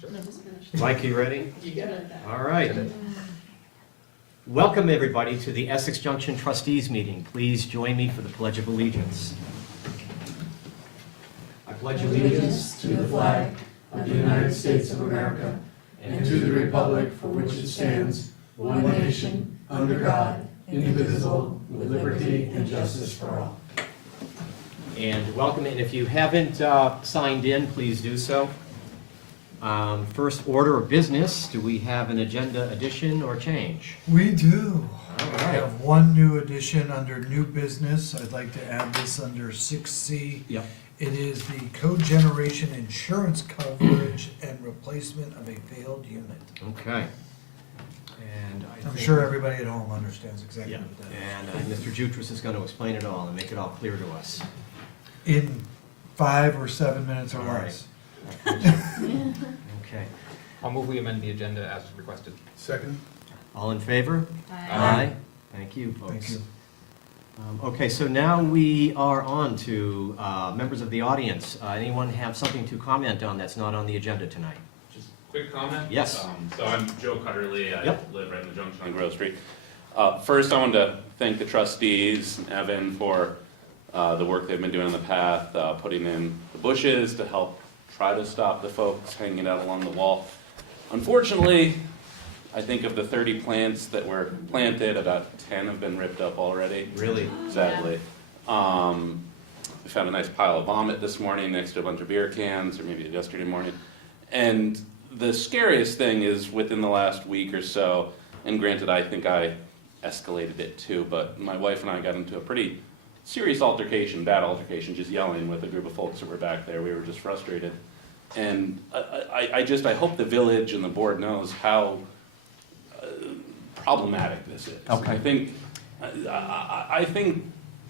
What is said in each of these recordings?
Sure. Mike, you ready? You get it. All right. Welcome, everybody, to the Essex Junction Trustees meeting. Please join me for the Pledge of Allegiance. I pledge Allegiance to the flag of the United States of America and to the republic for which it stands, one nation, under God, indivisible, with liberty and justice for all. And welcome, and if you haven't signed in, please do so. First order of business, do we have an agenda addition or change? We do. All I right. have one new addition under new business. I'd like to add this under 6C. Yep. It is the cogeneration insurance coverage and replacement of a failed unit. Okay. And I I'm think- sure everybody at home understands exactly Yeah, what that and Mr. Jutras is going to explain it all and make it all clear to us. is. In 5 or 7 minutes or All right. less. Okay. I'll move we amend the agenda as requested. Second. All in favor? Aye. Thank you, folks. Thank you. Okay, so now we are on to members of the audience. Anyone have something to comment on that's not on the agenda tonight? Just quick comment? Yes. So I'm Joe Cutterly, I Yep. live right in the Junction on Grove Street. First, I wanted to thank the trustees, Evan, for the work they've been doing on the path, putting in the bushes to help try to stop the folks hanging out along the wall. Unfortunately, I think of the 30 plants that were planted, about 10 have been ripped up already. Really? Sadly. We found a nice pile of vomit this morning next to a bunch of beer cans, or maybe yesterday morning. And the scariest thing is within the last week or so, and granted I think I escalated it too, but my wife and I got into a pretty serious altercation, bad altercation, just yelling with a group of folks that were back there. We were just frustrated. And I hope the village and the board knows how problematic this is. Okay. I think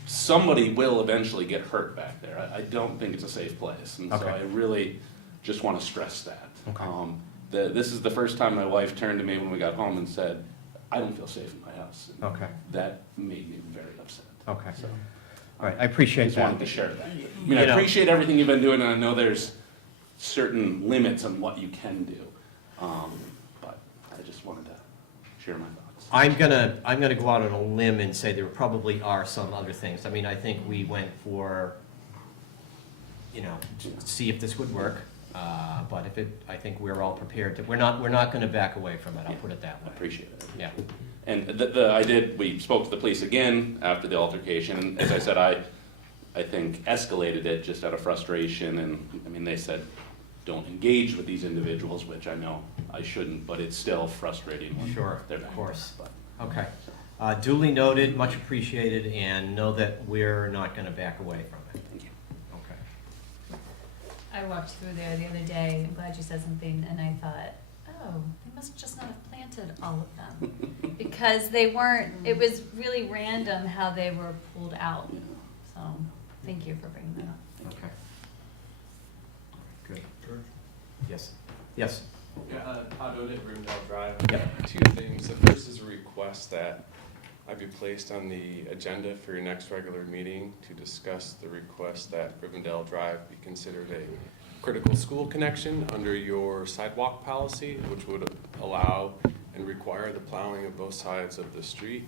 somebody will eventually get hurt back there. I don't think it's a safe place, and so Okay. I really just want to stress that. Okay. This is the first time my wife turned to me when we got home and said, "I don't feel safe in my house." And Okay, that made me very upset. okay. So All right, I I appreciate just that. wanted to share that. I mean, You I know- appreciate everything you've been doing, and I know there's certain limits on what you can do. But I just wanted to share my thoughts. I'm gonna go out on a limb and say there probably are some other things. I mean, I think we went for, to see if this would work. But if it, I think we're all prepared to, we're not gonna back away from it, I'll put it that I way. appreciate it. Yeah, And we spoke to the police again after the altercation, and as I said, I think escalated it just out of frustration, and, I mean, they said, don't engage with these individuals, which I know I shouldn't, but it's still frustrating when sure, they're of back course. there, but- Okay. Duly noted, much appreciated, and know that we're not gonna back away from it. Thank you. Okay. I walked through there the other day, I'm glad you said something, and I thought, oh, they must just not have planted all of them. Because they weren't, it was really random how they were pulled out. So, thank you for bringing that up. Okay. Good. Yes. Yes. Yeah, Todd Odit, Rivendell Drive. Yep. Two things. The first is a request that I be placed on the agenda for your next regular meeting to discuss the request that Rivendell Drive be considered a critical school connection under your sidewalk policy, which would allow and require the plowing of both sides of the street.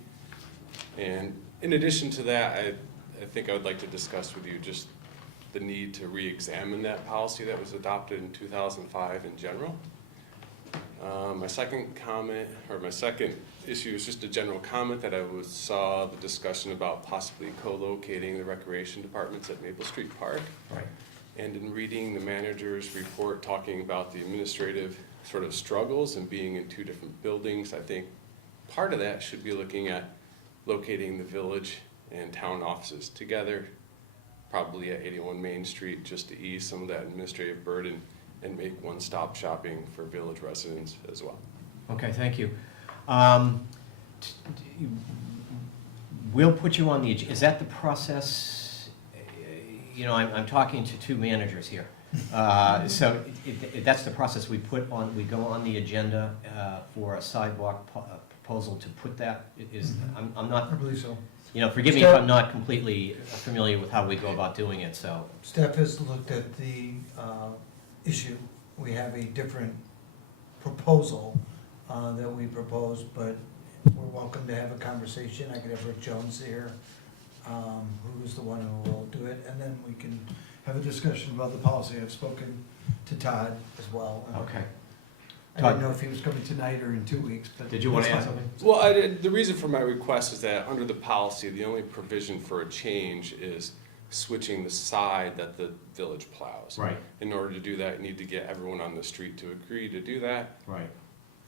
And in addition to that, I think I would like to discuss with you just the need to re-examine that policy that was adopted in 2005 in general. My second comment, or my second issue is just a general comment that I saw the discussion about possibly co-locating the recreation departments at Maple Street Park. Right. And in reading the manager's report talking about the administrative sort of struggles and being in two different buildings, I think part of that should be looking at locating the village and town offices together, probably at 81 Main Street, just to ease some of that administrative burden and make one-stop shopping for village residents as well. Okay, thank you. We'll put you on the, is that the process? I'm talking to two managers here. So that's the process we put on, we go on the agenda for a sidewalk proposal to put that, I'm not, I believe so. forgive me if I'm not completely familiar with how we go about doing it, so. Steph has looked at the issue. We have a different proposal that we proposed, but we're welcome to have a conversation. I could have Rick Jones here, who is the one who will do it, and then we can have a discussion about the policy. I've spoken to Todd as well. Okay. I didn't know if he was coming tonight or in 2 weeks, but. Did you want to that's add fine. something? Well, the reason for my request is that under the policy, the only provision for a change is switching the side that the village plows. Right, In order to do that, you need to get everyone on the street to agree to do that. right.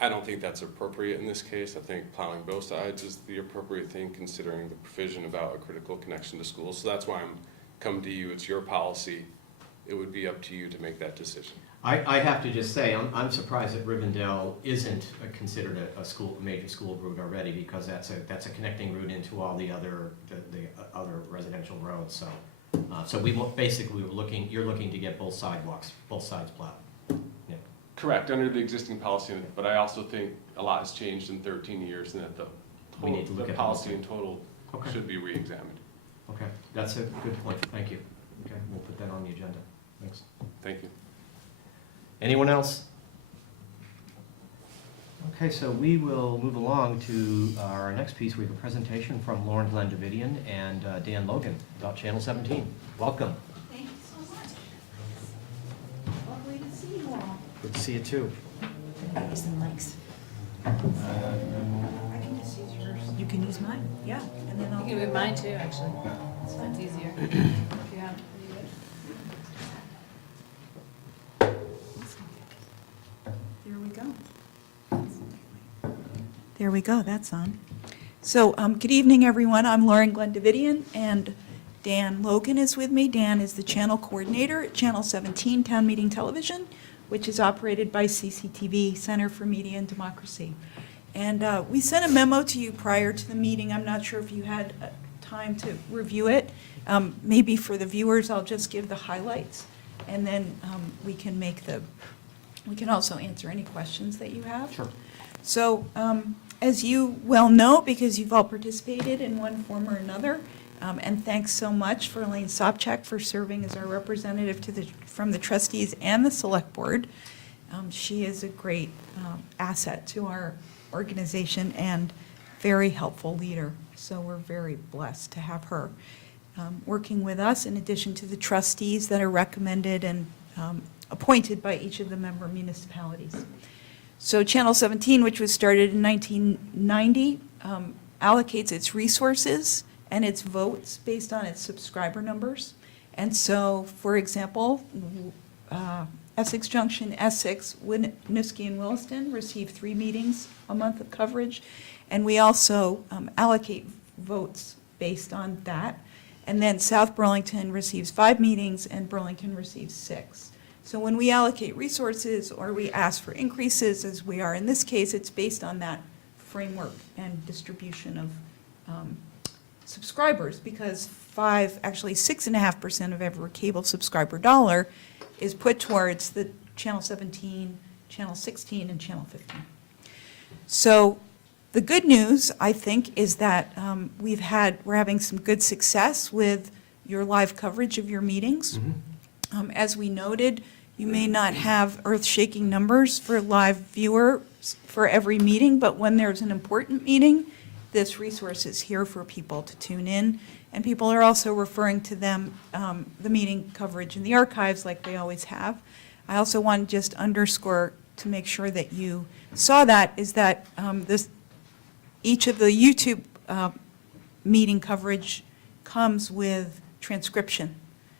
I don't think that's appropriate in this case. I think plowing both sides is the appropriate thing, considering the provision about a critical connection to schools. So that's why I'm coming to you. It's your policy. It would be up to you to make that decision. I have to just say, I'm surprised that Rivendell isn't considered a major school route already, because that's a connecting route into all the other residential roads, so. So basically, you're looking to get both sides plowed. Yeah. Correct, under the existing policy, but I also think a lot has changed in 13 years, and that We need to look the at policy in total Okay. should be re-examined. Okay, that's a good point, thank you. Okay, we'll put that on the agenda, thanks. Thank you. Anyone else? Okay, so we will move along to our next piece. We have a presentation from Lauren Glendavidian and Dan Logan about Channel 17. Welcome. Thank you so much. Lovely to see you all. Good to see you too. Use the mics. I can just use yours. You can use mine, yeah, and then I'll. You can move mine too, actually. So it's easier. If you have, There we go. There we go, that's on. So, good evening, everyone. I'm Lauren Glendavidian, and Dan Logan is with me. Dan is the channel coordinator at Channel 17 Town Meeting Television, which is operated by CCTV, Center for Media and Democracy. And we sent a memo to you prior to the meeting. I'm not sure if you had time to review it. Maybe for the viewers, I'll just give the highlights, and then we can also answer any questions that you have. Sure. So, as you well know, because you've all participated in one form or another, and thanks so much for Elaine Sopchak for serving as our representative from the trustees and the select board. She is a great asset to our organization and very helpful leader. So we're very blessed to have her working with us, in addition to the trustees that are recommended and appointed by each of the member municipalities. So Channel 17, which was started in 1990, allocates its resources and its votes based on its subscriber numbers. And so, for example, Essex Junction, Essex, Winooski, and Williston receive 3 meetings a month of coverage. And we also allocate votes based on that. And then South Burlington receives 5 meetings and Burlington receives 6. So when we allocate resources or we ask for increases, as we are in this case, it's based on that framework and distribution of subscribers, because 6.5% of every cable subscriber dollar is put towards the Channel 17, Channel 16, and Channel 15. So the good news, I think, is that we're having some good success with your live coverage of your meetings. As we noted, you may not have earth-shaking numbers for live viewers for every meeting, but when there's an important meeting, this resource is here for people to tune in. And people are also referring to them, the meeting coverage in the archives like they always have. I also want to just underscore, to make sure that you saw that, is that each of the YouTube meeting coverage comes with transcription.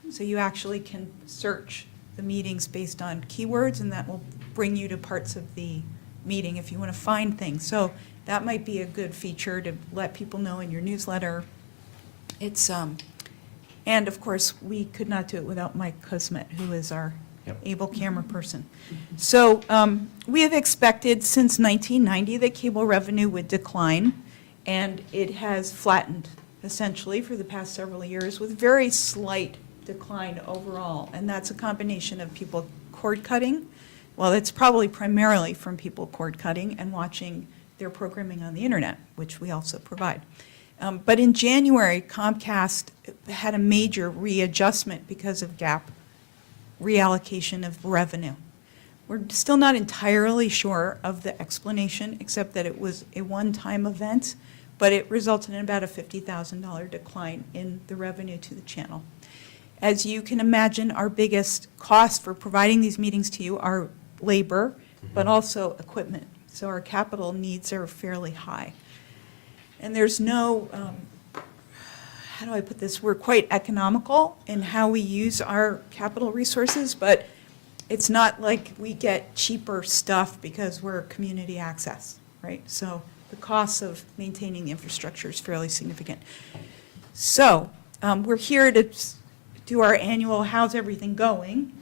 So you actually can search the meetings based on keywords, and that will bring you to parts of the meeting if you want to find things. So that might be a good feature to let people know in your newsletter. It's, and of course, we could not do it without Mike Cosmet, who is our able camera person. So we have expected since 1990 that cable revenue would decline, and it has flattened essentially for the past several years with very slight decline overall, and that's a combination of people cord cutting. Well, it's probably primarily from people cord cutting and watching their programming on the internet, which we also provide. But in January, Comcast had a major readjustment because of gap reallocation of revenue. We're still not entirely sure of the explanation, except that it was a one-time event, but it resulted in about a $50,000 decline in the revenue to the channel. As you can imagine, our biggest cost for providing these meetings to you are labor, but also equipment. So our capital needs are fairly high. And there's no, how do I put this? We're quite economical in how we use our capital resources, but it's not like we get cheaper stuff because we're community access, right? So the cost of maintaining the infrastructure is fairly significant. So we're here to do our annual how's everything going,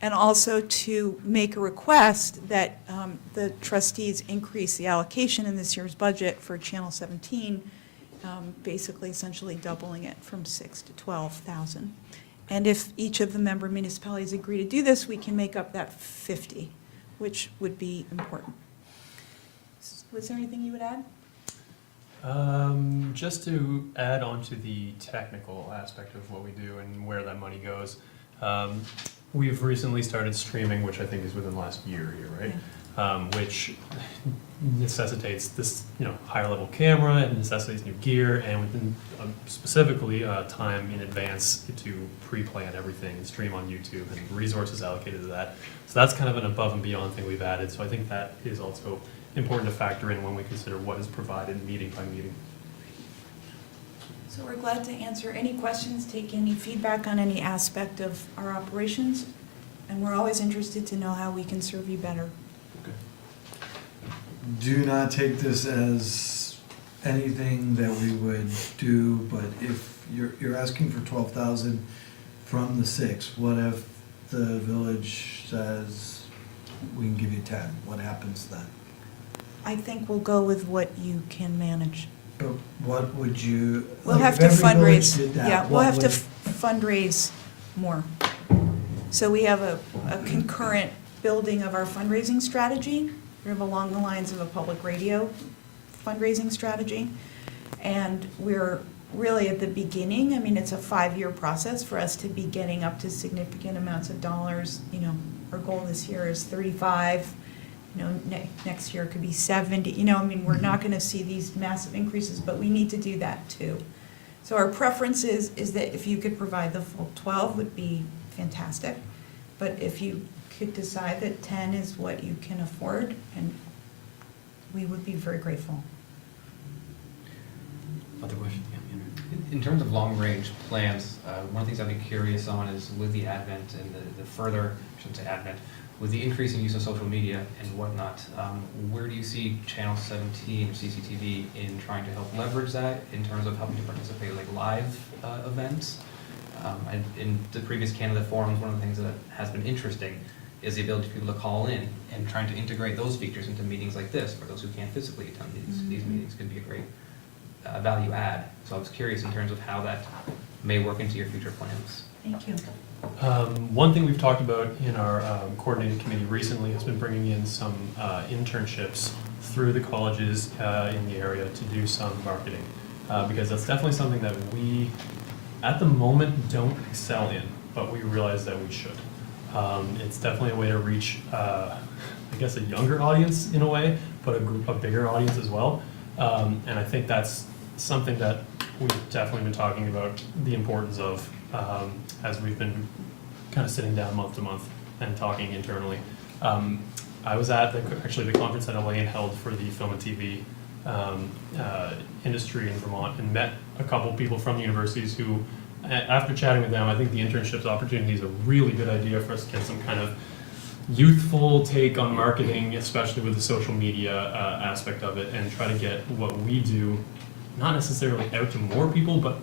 and also to make a request that the trustees increase the allocation in this year's budget for Channel 17, basically essentially doubling it from 6 to 12,000. And if each of the member municipalities agree to do this, we can make up that 50, which would be important. Was there anything you would add? Just to add on to the technical aspect of what we do and where that money goes, we've recently started streaming, which I think is within the last year, right? Which necessitates this, higher level camera, it necessitates new gear, and within specifically time in advance to pre-plan everything and stream on YouTube, and resources allocated to that. So that's kind of an above and beyond thing we've added. So I think that is also important to factor in when we consider what is provided meeting by meeting. So we're glad to answer any questions, take any feedback on any aspect of our operations, and we're always interested to know how we can serve you better. Do not take this as anything that we would do, but if you're asking for 12,000 from the 6, what if the village says we can give you 10? What happens then? I think we'll go with what you can manage. But what would you? We'll like, have if to every village fundraise, did that, yeah, we'll what have to would- fundraise more. So we have a concurrent building of our fundraising strategy. We have along the lines of a public radio fundraising strategy. And we're really at the beginning. I mean, it's a 5-year process for us to be getting up to significant amounts of dollars. Our goal this year is 35. Next year it could be 70. We're not going to see these massive increases, but we need to do that too. So our preference is that if you could provide the full 12 would be fantastic. But if you could decide that 10 is what you can afford, and we would be very grateful. Other question? In terms of long-range plans, one of the things I'd be curious on is with the advent and the further, I shouldn't say advent, with the increasing use of social media and whatnot, where do you see Channel 17 CCTV in trying to help leverage that in terms of helping to participate like live events? In the previous Canada forums, one of the things that has been interesting is the ability for people to call in and trying to integrate those features into meetings like this. For those who can't physically attend these meetings, could be a great value add. So I was curious in terms of how that may work into your future plans. Thank you. One thing we've talked about in our coordinating committee recently has been bringing in some internships through the colleges in the area to do some marketing, because that's definitely something that we, at the moment, don't excel in, but we realize that we should. It's definitely a way to reach, I guess, a younger audience in a way, but a bigger audience as well. And I think that's something that we've definitely been talking about the importance of as we've been kind of sitting down month to month and talking internally. I was at the conference that Elaine held for the film and TV industry in Vermont, and met a couple people from universities who, after chatting with them, I think the internships opportunity is a really good idea for us to get some kind of youthful take on marketing, especially with the social media aspect of it, and try to get what we do not necessarily out to more people, but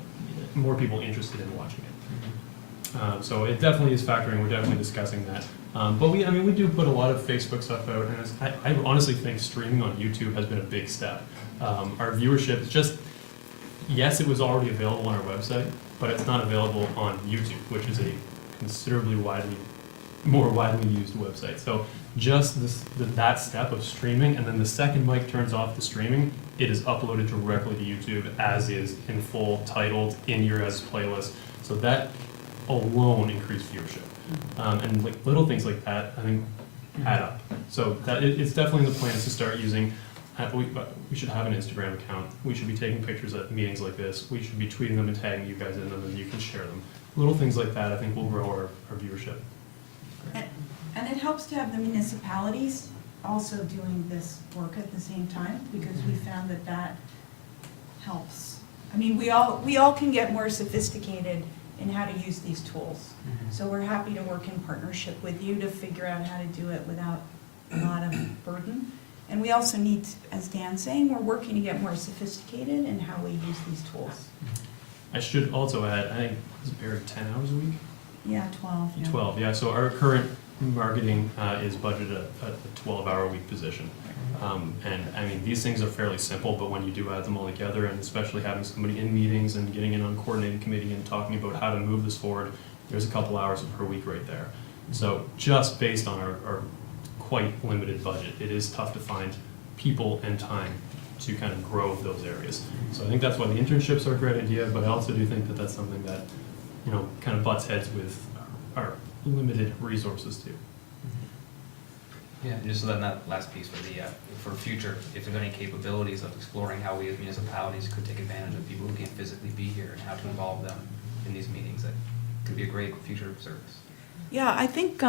more people interested in watching it. So it definitely is factoring. We're definitely discussing that. But we do put a lot of Facebook stuff out, and I honestly think streaming on YouTube has been a big step. Our viewership is just, yes, it was already available on our website, but it's not available on YouTube, which is a considerably more widely used website. So just that step of streaming, and then the second mic turns off the streaming, it is uploaded directly to YouTube as is, in full, titled, in your as playlist. So that alone increased viewership. And like little things like that, I think, add up. So that, it's definitely in the plans to start using, we should have an Instagram account. We should be taking pictures at meetings like this. We should be tweeting them and tagging you guys in them, and you can share them. Little things like that, I think, will grow our viewership. And it helps to have the municipalities also doing this work at the same time, because we found that that helps. I mean, we all can get more sophisticated in how to use these tools. So we're happy to work in partnership with you to figure out how to do it without a lot of burden. And we also need, as Dan's saying, we're working to get more sophisticated in how we use these tools. I should also add, I think, is it Barry 10 hours a week? Yeah, 12, yeah. 12, yeah, so our current marketing is budgeted at a 12-hour-a-week position. And, I mean, these things are fairly simple, but when you do add them all together, and especially having somebody in meetings and getting in on coordinating committee and talking about how to move this forward, there's a couple hours per week right there. So just based on our quite limited budget, it is tough to find people and time to kind of grow those areas. So I think that's why the internships are a great idea, but I also do think that that's something that, you know, kind of butts heads with our limited resources too. Yeah, and just so that last piece for future, if there's any capabilities of exploring how we as municipalities could take advantage of people who can't physically be here and how to involve them in these meetings, that could be a great future service. Yeah, I think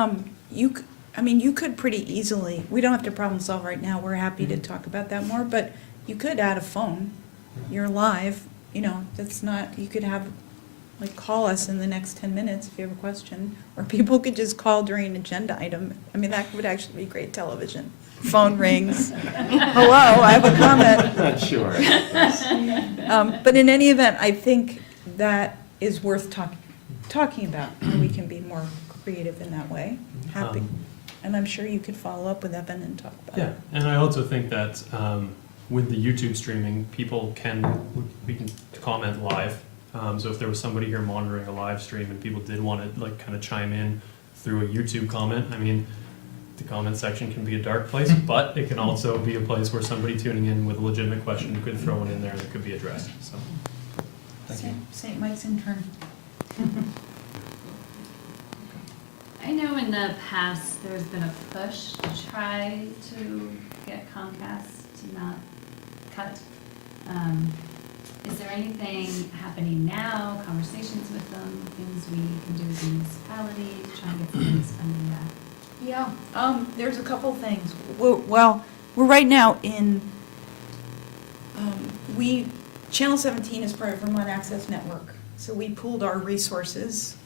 you could pretty easily, we don't have to problem solve right now, we're happy to talk about that more, but you could add a phone. You're live, you know, that's not, you could have, like, call us in the next 10 minutes if you have a question, or people could just call during an agenda item. I mean, that would actually be great television. Phone rings. Hello, I have a comment. Not sure. But in any event, I think that is worth talking about, how we can be more creative in that way. Happy. And I'm sure you could follow up with Evan and talk about Yeah, it. and I also think that with the YouTube streaming, we can comment live. So if there was somebody here monitoring a live stream and people did want to like kind of chime in through a YouTube comment, I mean, the comment section can be a dark place, but it can also be a place where somebody tuning in with a legitimate question could throw one in there that could be addressed, so. Thank you. St. Mike's intern. I know in the past, there's been a push to try to get Comcast to not cut. Is there anything happening now, conversations with them, things we can do as a municipality to try and get some of this funding back? Yeah, there's a couple things. We're right now in, Channel 17 is part of Vermont Access Network. So we pooled our resources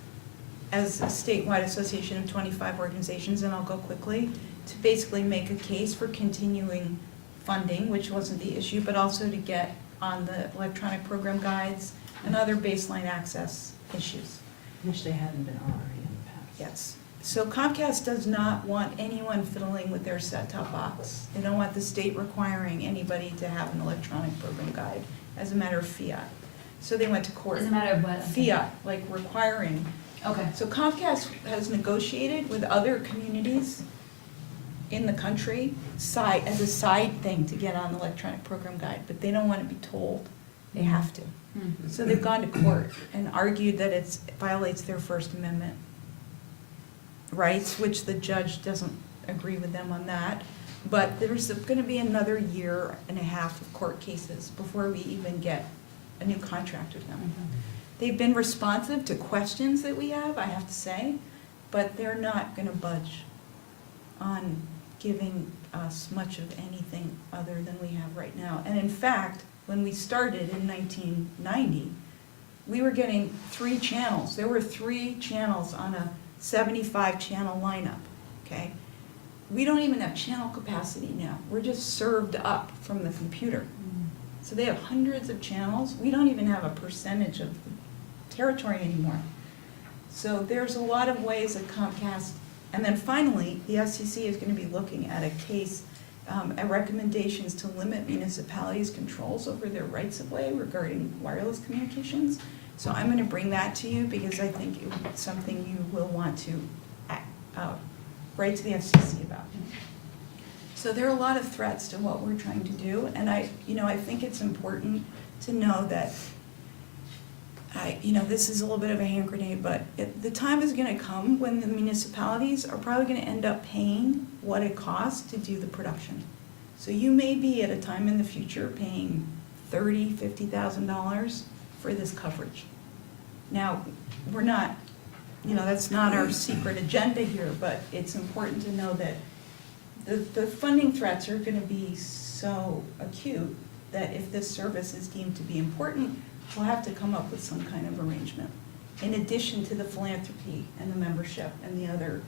as a statewide association of 25 organizations, and I'll go quickly, to basically make a case for continuing funding, which wasn't the issue, but also to get on the electronic program guides and other baseline access issues. Which they hadn't been already in the past. Yes. So Comcast does not want anyone fiddling with their set-top box. They don't want the state requiring anybody to have an electronic program guide as a matter of fiat. So they went to court. As a matter of what? Fiat, like requiring. Okay. So Comcast has negotiated with other communities in the country as a side thing to get on the electronic program guide, but they don't want to be told they have to. So they've gone to court and argued that it violates their First Amendment rights, which the judge doesn't agree with them on that. But there's going to be another 1.5 years of court cases before we even get a new contract with them. They've been responsive to questions that we have, I have to say, but they're not going to budge on giving us much of anything other than we have right now. And in fact, when we started in 1990, we were getting 3 channels. There were 3 channels on a 75-channel lineup, okay? We don't even have channel capacity now. We're just served up from the computer. So they have hundreds of channels. We don't even have a percentage of the territory anymore. So there's a lot of ways that Comcast, and then finally, the FCC is going to be looking at a case, at recommendations to limit municipalities' controls over their rights of way regarding wireless communications. So I'm going to bring that to you because I think it's something you will want to write to the FCC about. So there are a lot of threats to what we're trying to do, and I think it's important to know that this is a little bit of a hand grenade, but the time is gonna come when the municipalities are probably gonna end up paying what it costs to do the production. So you may be at a time in the future paying $30,000-$50,000 for this coverage. Now, we're not, that's not our secret agenda here, but it's important to know that the funding threats are gonna be so acute that if this service is deemed to be important, we'll have to come up with some kind of arrangement, in addition to the philanthropy and the membership and the other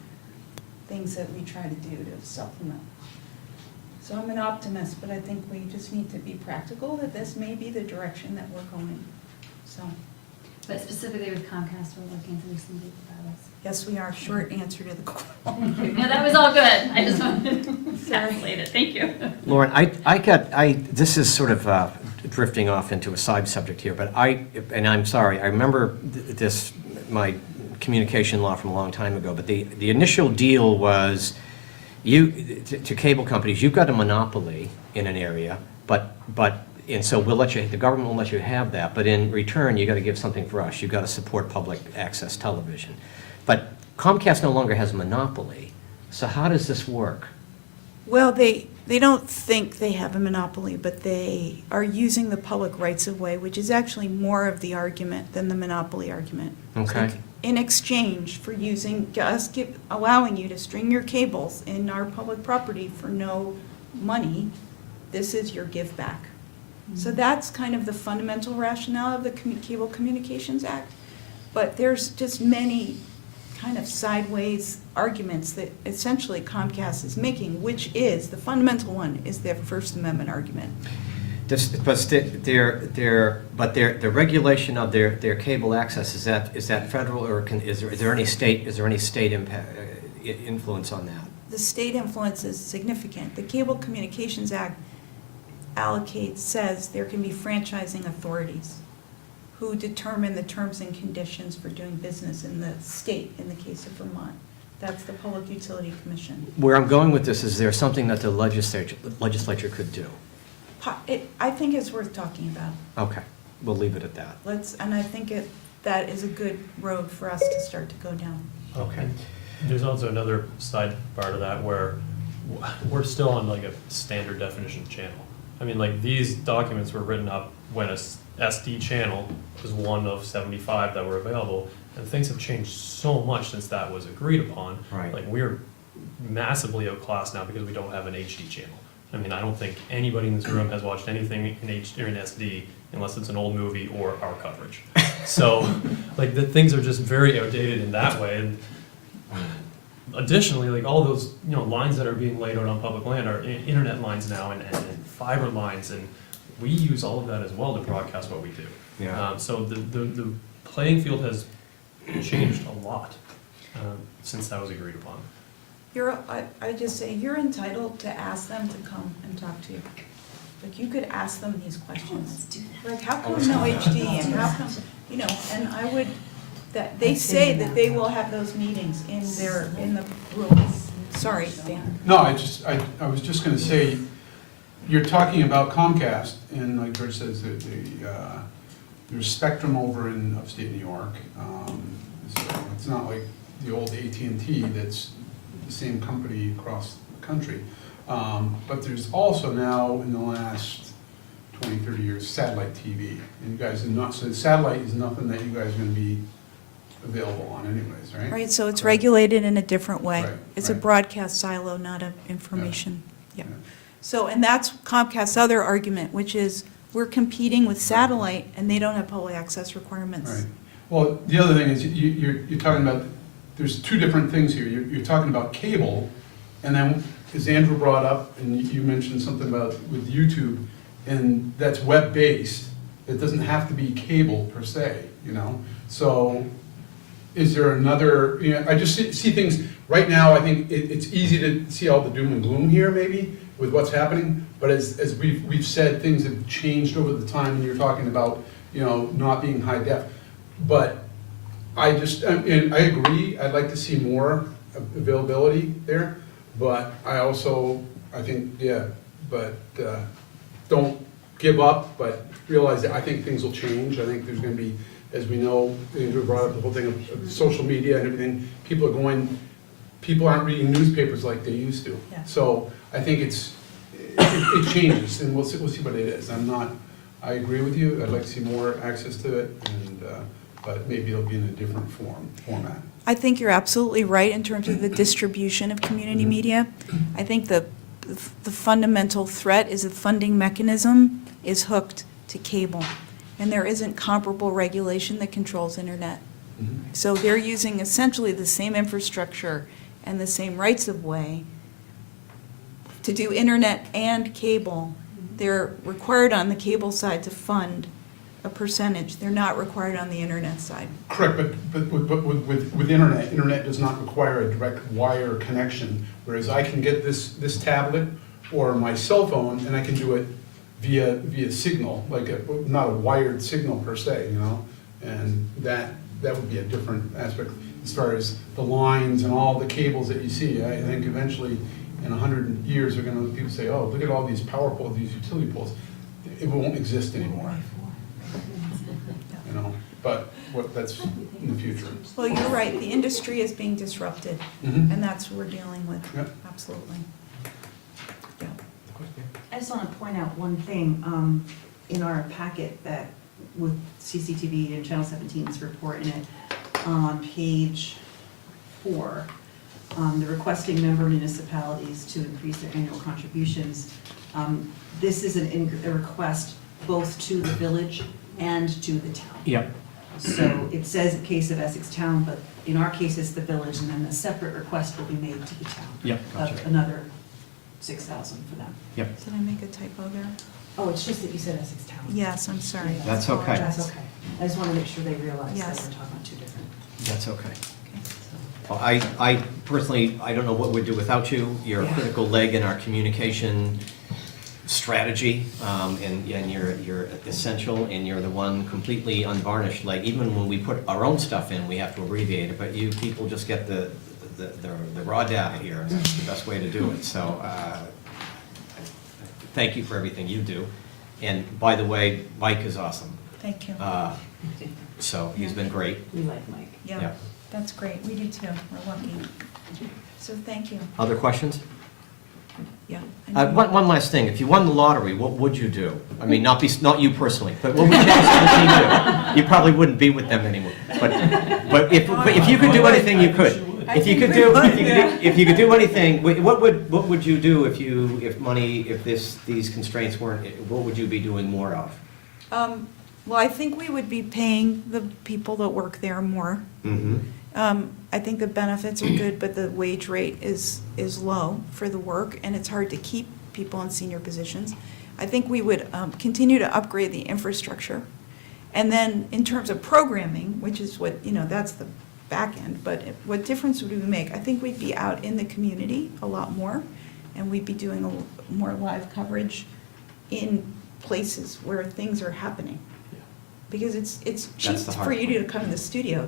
things that we try to do to supplement. So I'm an optimist, but I think we just need to be practical, that this may be the direction that we're going, so. But specifically with Comcast, we're looking to some people bylaws. Yes, we are. Short answer to the question. No, that was all good. I just wanted to encapsulate it. Thank you. Lauren, this is sort of drifting off into a side subject here, but and I'm sorry, I remember my communication law from a long time ago, but the initial deal was to cable companies, you've got a monopoly in an area, and so the government will let you have that, but in return, you got to give something for us. You've got to support public access television. But Comcast no longer has a monopoly, so how does this work? Well, they don't think they have a monopoly, but they are using the public rights of way, which is actually more of the argument than the monopoly argument. Okay. So in exchange for allowing you to string your cables in our public property for no money, this is your give back. So that's kind of the fundamental rationale of the Cable Communications Act. But there's just many kind of sideways arguments that essentially Comcast is making, which is, the fundamental one is their First Amendment argument. The regulation of their cable access, is that federal, or is there any state influence on that? The state influence is significant. The Cable Communications Act says there can be franchising authorities who determine the terms and conditions for doing business in the state, in the case of Vermont. That's the Public Utility Commission. Where I'm going with this, is there something that the legislature could do? I think it's worth talking about. Okay, we'll leave it at that. And I think that is a good road for us to start to go down. Okay. There's also another side part of that where we're still on like a standard definition channel. I mean, like, these documents were written up when a SD channel was one of 75 that were available, and things have changed so much since that was agreed upon. Right. Like, we're massively outclassed now because we don't have an HD channel. I mean, I don't think anybody in this room has watched anything in HD or in SD unless it's an old movie or our coverage. So, like, the things are just very outdated in that way. And additionally, like, all those, lines that are being laid out on public land are internet lines now and fiber lines, and we use all of that as well to broadcast what we do. Yeah. So the playing field has changed a lot since that was agreed upon. I just say, you're entitled to ask them to come and talk to you. Like, you could ask them these questions. Like, how come no HD, and how come, and I would, that they say that they will have those meetings in the room. Sorry, Dan. No, I was just gonna say, you're talking about Comcast, and like George says, there's Spectrum over in upstate New York. So it's not like the old AT&T that's the same company across the country. But there's also now, in the last 20, 30 years, satellite TV. And you guys are not, so satellite is nothing that you guys are gonna be available on anyways, right? Right, so it's regulated in a different way. Right, It's a right. broadcast silo, not an information. Yeah. Yeah. So, and that's Comcast's other argument, which is we're competing with satellite and they don't have public access requirements. Right. Well, the other thing is, you're talking about, there's two different things here. You're talking about cable, and then, as Andrew brought up, and you mentioned something about with YouTube, and that's web-based. It doesn't have to be cable per se, So, is there another, I just see things, right now, I think it's easy to see all the doom and gloom here, maybe, with what's happening, but as we've said, things have changed over the time, and you're talking about, not being high def. But and I agree, I'd like to see more availability there, but I think, don't give up, but realize that I think things will change. I think there's gonna be as we know, Andrew brought up the whole thing of social media and everything, people aren't reading newspapers like they used to. Yeah. So I think it changes, and we'll see what it is. I agree with you, I'd like to see more access to it, and, but maybe it'll be in a different format. I think you're absolutely right in terms of the distribution of community media. I think the fundamental threat is the funding mechanism is hooked to cable, and there isn't comparable regulation that controls internet. Mhm. So they're using essentially the same infrastructure and the same rights of way to do internet and cable. They're required on the cable side to fund a percentage. They're not required on the internet side. Correct, but with internet does not require a direct wire connection, whereas I can get this tablet or my cell phone, and I can do it via signal, like not a wired signal per se, you know? And that would be a different aspect as far as the lines and all the cables that you see. I think eventually, in 100 years, they're gonna, people say, oh, look at all these power poles, these utility poles. It won't exist anymore, you know? But that's in the future. Well, you're right, the industry is being disrupted, Mhm. and that's what we're dealing with, Yep. absolutely. Yeah. I just want to point out one thing, in our packet that with CCTV and Channel 17's report in it, on page 4, the requesting member municipalities to increase their annual contributions. This is a request both to the village and to the town. Yep. So it says in case of Essex Town, but in our case, it's the village, and then a separate request will be made to the town. Yep, gotcha. Of another 6,000 for them. Yep, Did I make a typo there? Oh, it's just that you said Essex Town. Yes, I'm sorry. Yeah. That's okay. That's okay. I just want to make sure they realize that Yes. we're talking about two different. that's okay. Okay. So. Well, I personally, I don't know what we'd do without you. You're a Yeah. critical leg in our communication strategy, and you're essential, and you're the one completely unvarnished. Like, even when we put our own stuff in, we have to abbreviate it, but you people just get the raw data here, and that's the best way to do it. So, thank you for everything you do. And by the way, Mike is awesome. Thank you. So he's been great. We like Mike. Yeah, Yeah. that's great, we do too, we're lucky. So thank you. Other questions? Yeah. I know. One last thing, if you won the lottery, what would you do? I mean, not you personally, but what would Channel 17 do? You probably wouldn't be with them anymore. But if you could do anything, you could. If you could do anything, what would you do if these constraints weren't, what would you be doing more of? Well, I think we would be paying the people that work there more. Mm-hmm. I think the benefits are good, but the wage rate is low for the work, and it's hard to keep people in senior positions. I think we would continue to upgrade the infrastructure. And then in terms of programming, which is what, that's the back end, but what difference would we make? I think we'd be out in the community a lot more, and we'd be doing more live coverage in places where things are happening. Because it's cheap That's the hard for you to part. come to the studio,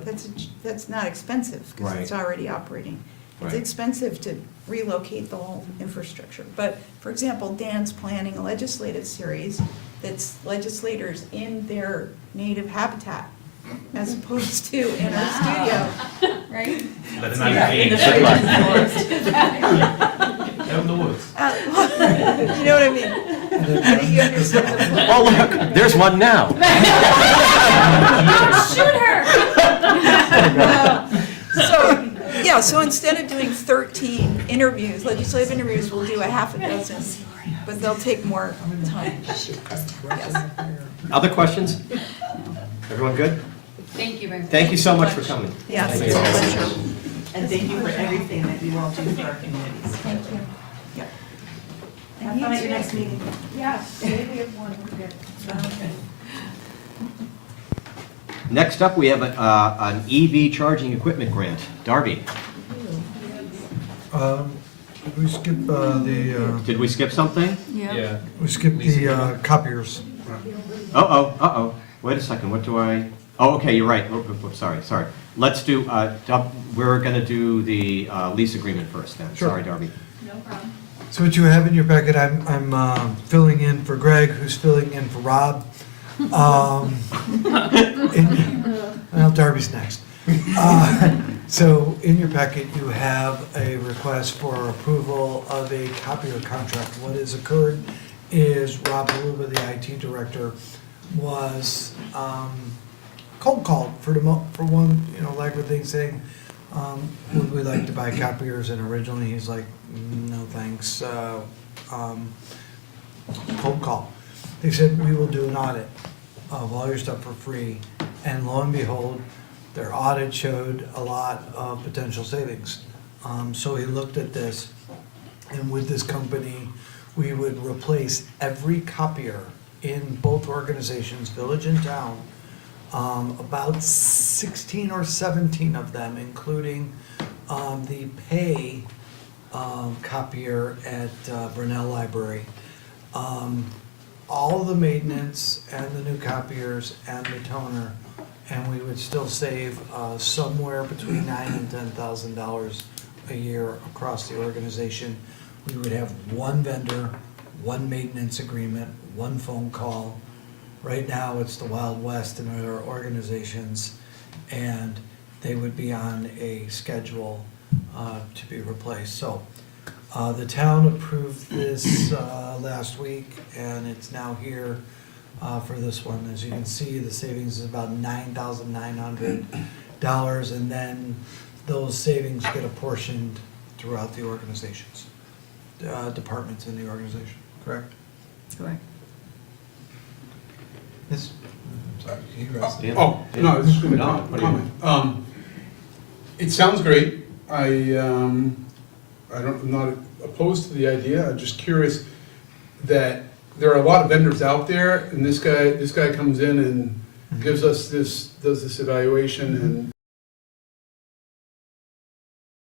that's not expensive, because it's Right. already operating. It's Right. expensive to relocate the whole infrastructure. But, for example, Dan's planning a legislative series that's legislators in their native habitat, as opposed to in our studio, right? Let them have your game. Good luck. Out in the woods. You know what I mean? I think you understand the point. Oh, look, there's one now. Shoot her! So instead of doing 13 interviews, legislative interviews, we'll do a half a dozen, but they'll take more time. Yes. Other questions? Everyone good? Thank you very much. Thank you so much for coming. Yes, Thank it's you. a pleasure. And thank you for everything that you all do for our communities. Thank you. Yep. Have fun at your next meeting. Yes, maybe we have one, we're good. Okay. Next up, we have an EV charging equipment grant. Darby, Did we skip the, did we skip something? Yeah. we skipped the copiers? Uh-oh. Wait a second, what do I? Oh, okay, you're right. Sorry. Let's do, we're gonna do the lease agreement first then. Sure. Sorry, Darby. No problem. So what you have in your packet, I'm filling in for Greg, who's filling in for Rob. Well, Darby's next. So in your packet, you have a request for approval of a copier contract. What has occurred is Rob Haluba, the IT director, was cold called for one, like with things saying, would we like to buy copiers? And originally he's like, no, thanks. Cold call. They said, we will do an audit of all your stuff for free. And lo and behold, their audit showed a lot of potential savings. So he looked at this, and with this company, we would replace every copier in both organizations, village and town, about 16 or 17 of them, including the pay copier at Brunel Library. All the maintenance and the new copiers and the toner, and we would still save somewhere between $9,000 and $10,000 a year across the organization. We would have one vendor, one maintenance agreement, one phone call. Right now, it's the Wild West in our organizations, and they would be on a schedule to be replaced. So the town approved this last week, and it's now here for this one. As you can see, the savings is about $9,900, and then those savings get apportioned throughout the organizations, departments in the organization, correct? Correct. Yes. Sorry, you rest. Dan? Oh, no, I was just gonna No, what do you- comment. It sounds great. I'm not opposed to the idea. I'm just curious that there are a lot of vendors out there, and this guy comes in and gives us does this evaluation, and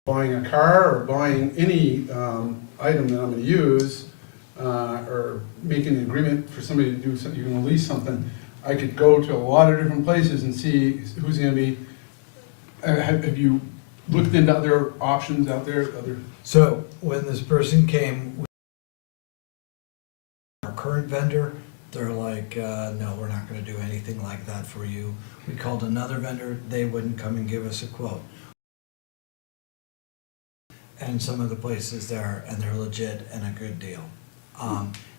buying a car or buying any item that I'm gonna use, or making an agreement for somebody to do something, you're gonna lease something, I could go to a lot of different places and see who's gonna be, have you looked into other options out there, So when this person came, our current vendor, they're like, no, we're not gonna do anything like that for you. We called another vendor, they wouldn't come and give us a quote. And some of the places there, and they're legit and a good deal.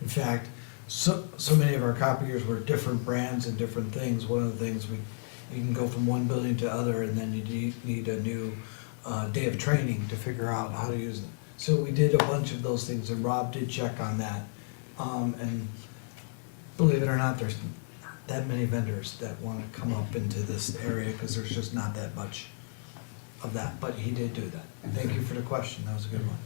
In fact, so many of our copiers were different brands and different things. One of the things you can go from one building to other, and then you need a new day of training to figure out how to use them. So we did a bunch of those things, and Rob did check on that. And believe it or not, there's not that many vendors that want to come up into this area, because there's just not that much of that, but he did do that. Thank you for the question, that was a good one.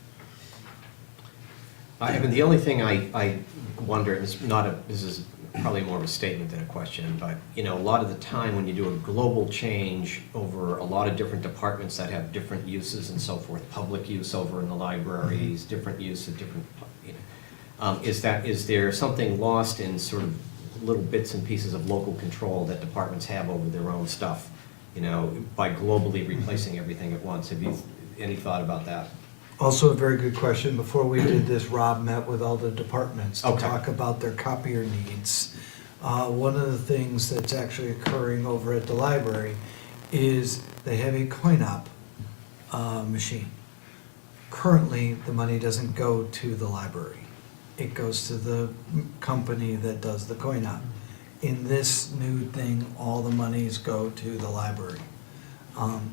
And the only thing I wonder, and this is probably more of a statement than a question, but, a lot of the time when you do a global change over a lot of different departments that have different uses and so forth, public use over in the libraries, different use of different, is there something lost in sort of little bits and pieces of local control that departments have over their own stuff, by globally replacing everything at once? Have you any thought about that? Also a very good question. Before we did this, Rob met with all the departments to Okay. talk about their copier needs. One of the things that's actually occurring over at the library is they have a coin-op machine. Currently, the money doesn't go to the library. It goes to the company that does the coin-op. In this new thing, all the monies go to the library.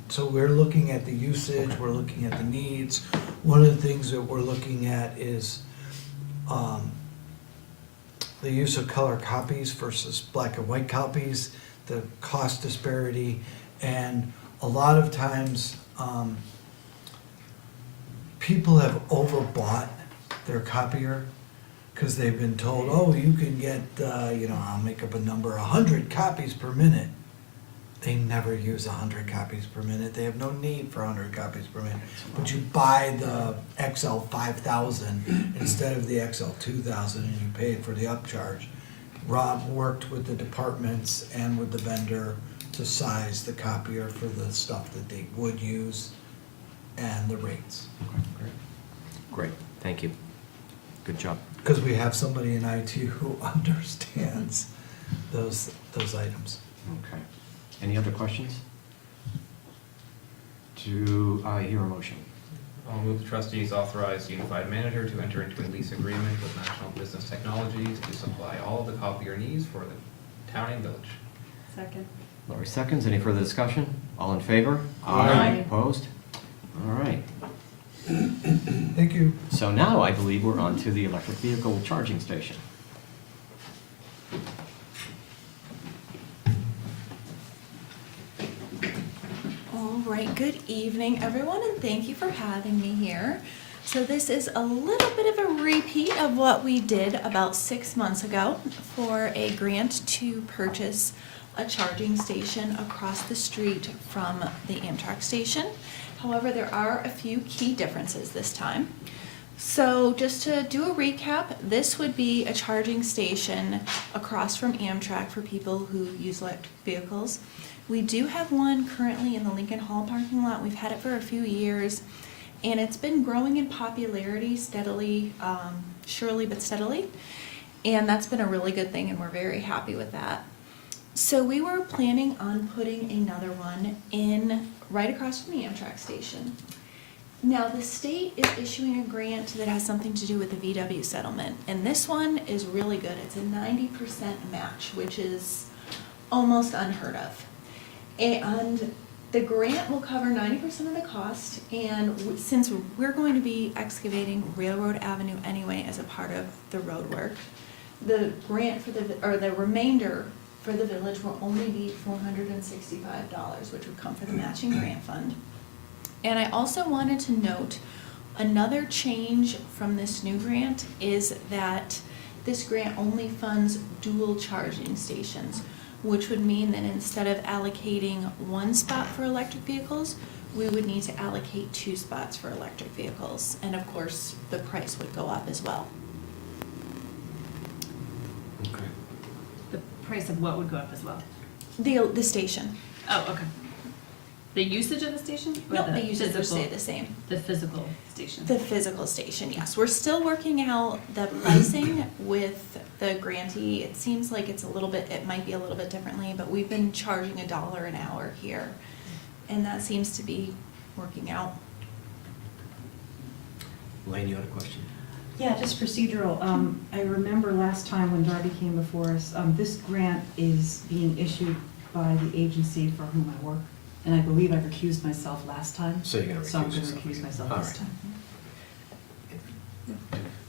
So we're looking at the usage, we're looking at the needs. One of the things that we're looking at is the use of color copies versus black and white copies, the cost disparity, and a lot of times people have overbought their copier because they've been told, oh, you can get, I'll make up a number, 100 copies per minute. They never use 100 copies per minute. They have no need for 100 copies per minute. But you buy the XL 5000 instead of the XL 2000, and you pay for the upcharge. Rob worked with the departments and with the vendor to size the copier for the stuff that they would use and the rates. Great, thank you. Good job. Because we have somebody in IT who understands those items. Okay. Any other questions? Do I hear a motion? I'll move the trustees authorize the unified manager to enter into a lease agreement with National Business Technologies to supply all of the copier needs for the town and village. Second. Lori seconds. Any further discussion? All in favor? Aye. Opposed? All right. Thank you. So now I believe we're on to the electric vehicle charging station. All right, good evening, everyone, and thank you for having me here. So this is a little bit of a repeat of what we did about 6 months ago for a grant to purchase a charging station across the street from the Amtrak station. However, there are a few key differences this time. So just to do a recap, this would be a charging station across from Amtrak for people who use electric vehicles. We do have one currently in the Lincoln Hall parking lot. We've had it for a few years, and it's been growing in popularity steadily, surely but steadily. And that's been a really good thing, and we're very happy with that. So we were planning on putting another one in right across from the Amtrak station. Now, the state is issuing a grant that has something to do with the VW settlement, and this one is really good. It's a 90% match, which is almost unheard of. And the grant will cover 90% of the cost, and since we're going to be excavating Railroad Avenue anyway as a part of the road work, the grant for the remainder for the village will only be $465, which would come from the matching grant fund. And I also wanted to note another change from this new grant is that this grant only funds dual charging stations, which would mean that instead of allocating one spot for electric vehicles, we would need to allocate 2 spots for electric vehicles. And of course, the price would go up as well. Okay. The price of what would go up as well? The station. Oh, okay. The usage of the station? Or No, the usage would stay the same. The physical station? The physical station, yes. We're still working out the pricing with the grantee. It seems like it's a little bit, it might be a little bit differently, but we've been charging $1 an hour here. And that seems to be working out. Elaine, you had a question? Yeah, just procedural. I remember last time when Darby came before us, this grant is being issued by the agency for whom I work. And I believe I recused myself last time. So you're gonna So I'm recuse gonna yourself recuse again. myself All this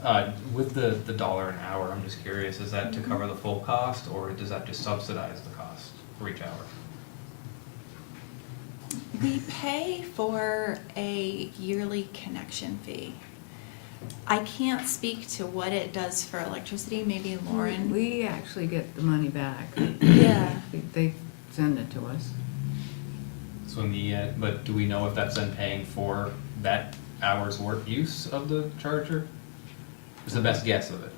right. time. With the $1 an hour, I'm just curious, is that to cover the full cost, or does that just subsidize the cost for each hour? We pay for a yearly connection fee. I can't speak to what it does for electricity, maybe Lauren. We actually get the money back. Yeah. They send it to us. So in the end, but do we know if that's then paying for that hour's work use of the charger? It's the best guess of it.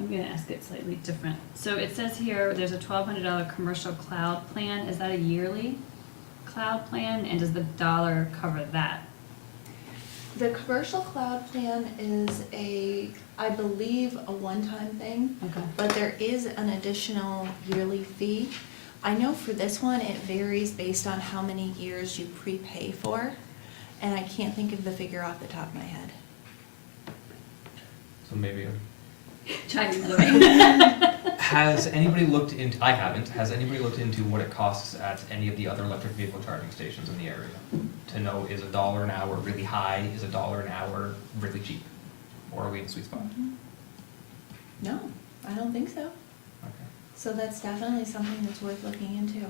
I'm gonna ask it slightly different. So it says here, there's a $1,200 commercial cloud plan. Is that a yearly cloud plan? And does the dollar cover that? The commercial cloud plan is I believe, a one-time thing, Okay. but there is an additional yearly fee. I know for this one, it varies based on how many years you prepay for, and I can't think of the figure off the top of my head. So maybe, Try another way. has anybody looked into, I haven't, has anybody looked into what it costs at any of the other electric vehicle charging stations in the area? To know, is $1 an hour really high, is $1 an hour really cheap? Or are we in the sweet spot? No, I don't think so. Okay. So that's definitely something that's worth looking into.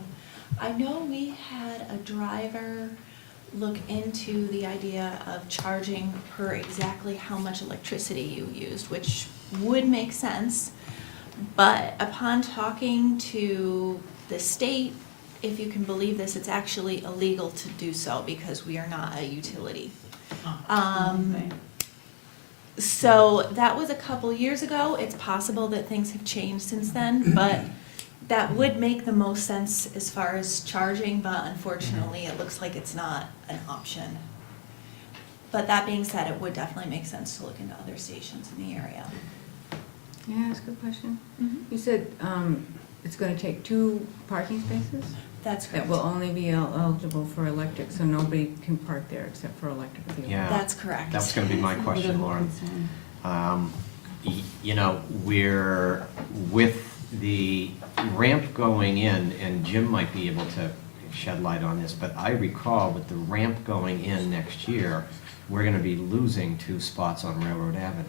I know we had a driver look into the idea of charging per exactly how much electricity you used, which would make sense. But upon talking to the state, if you can believe this, it's actually illegal to do so because we are not a utility. Okay. So that was a couple years ago. It's possible that things have changed since then, but that would make the most sense as far as charging, but unfortunately, it looks like it's not an option. But that being said, it would definitely make sense to look into other stations in the area. Yeah, that's a good question. Mhm. You said, it's gonna take 2 parking spaces? That's That correct. will only be eligible for electric, so nobody can park there except for electric vehicles. Yeah. That's correct. That was gonna be my question, Lauren. You know, we're, with the ramp going in, and Jim might be able to shed light on this, but I recall with the ramp going in next year, we're gonna be losing 2 spots on Railroad Avenue.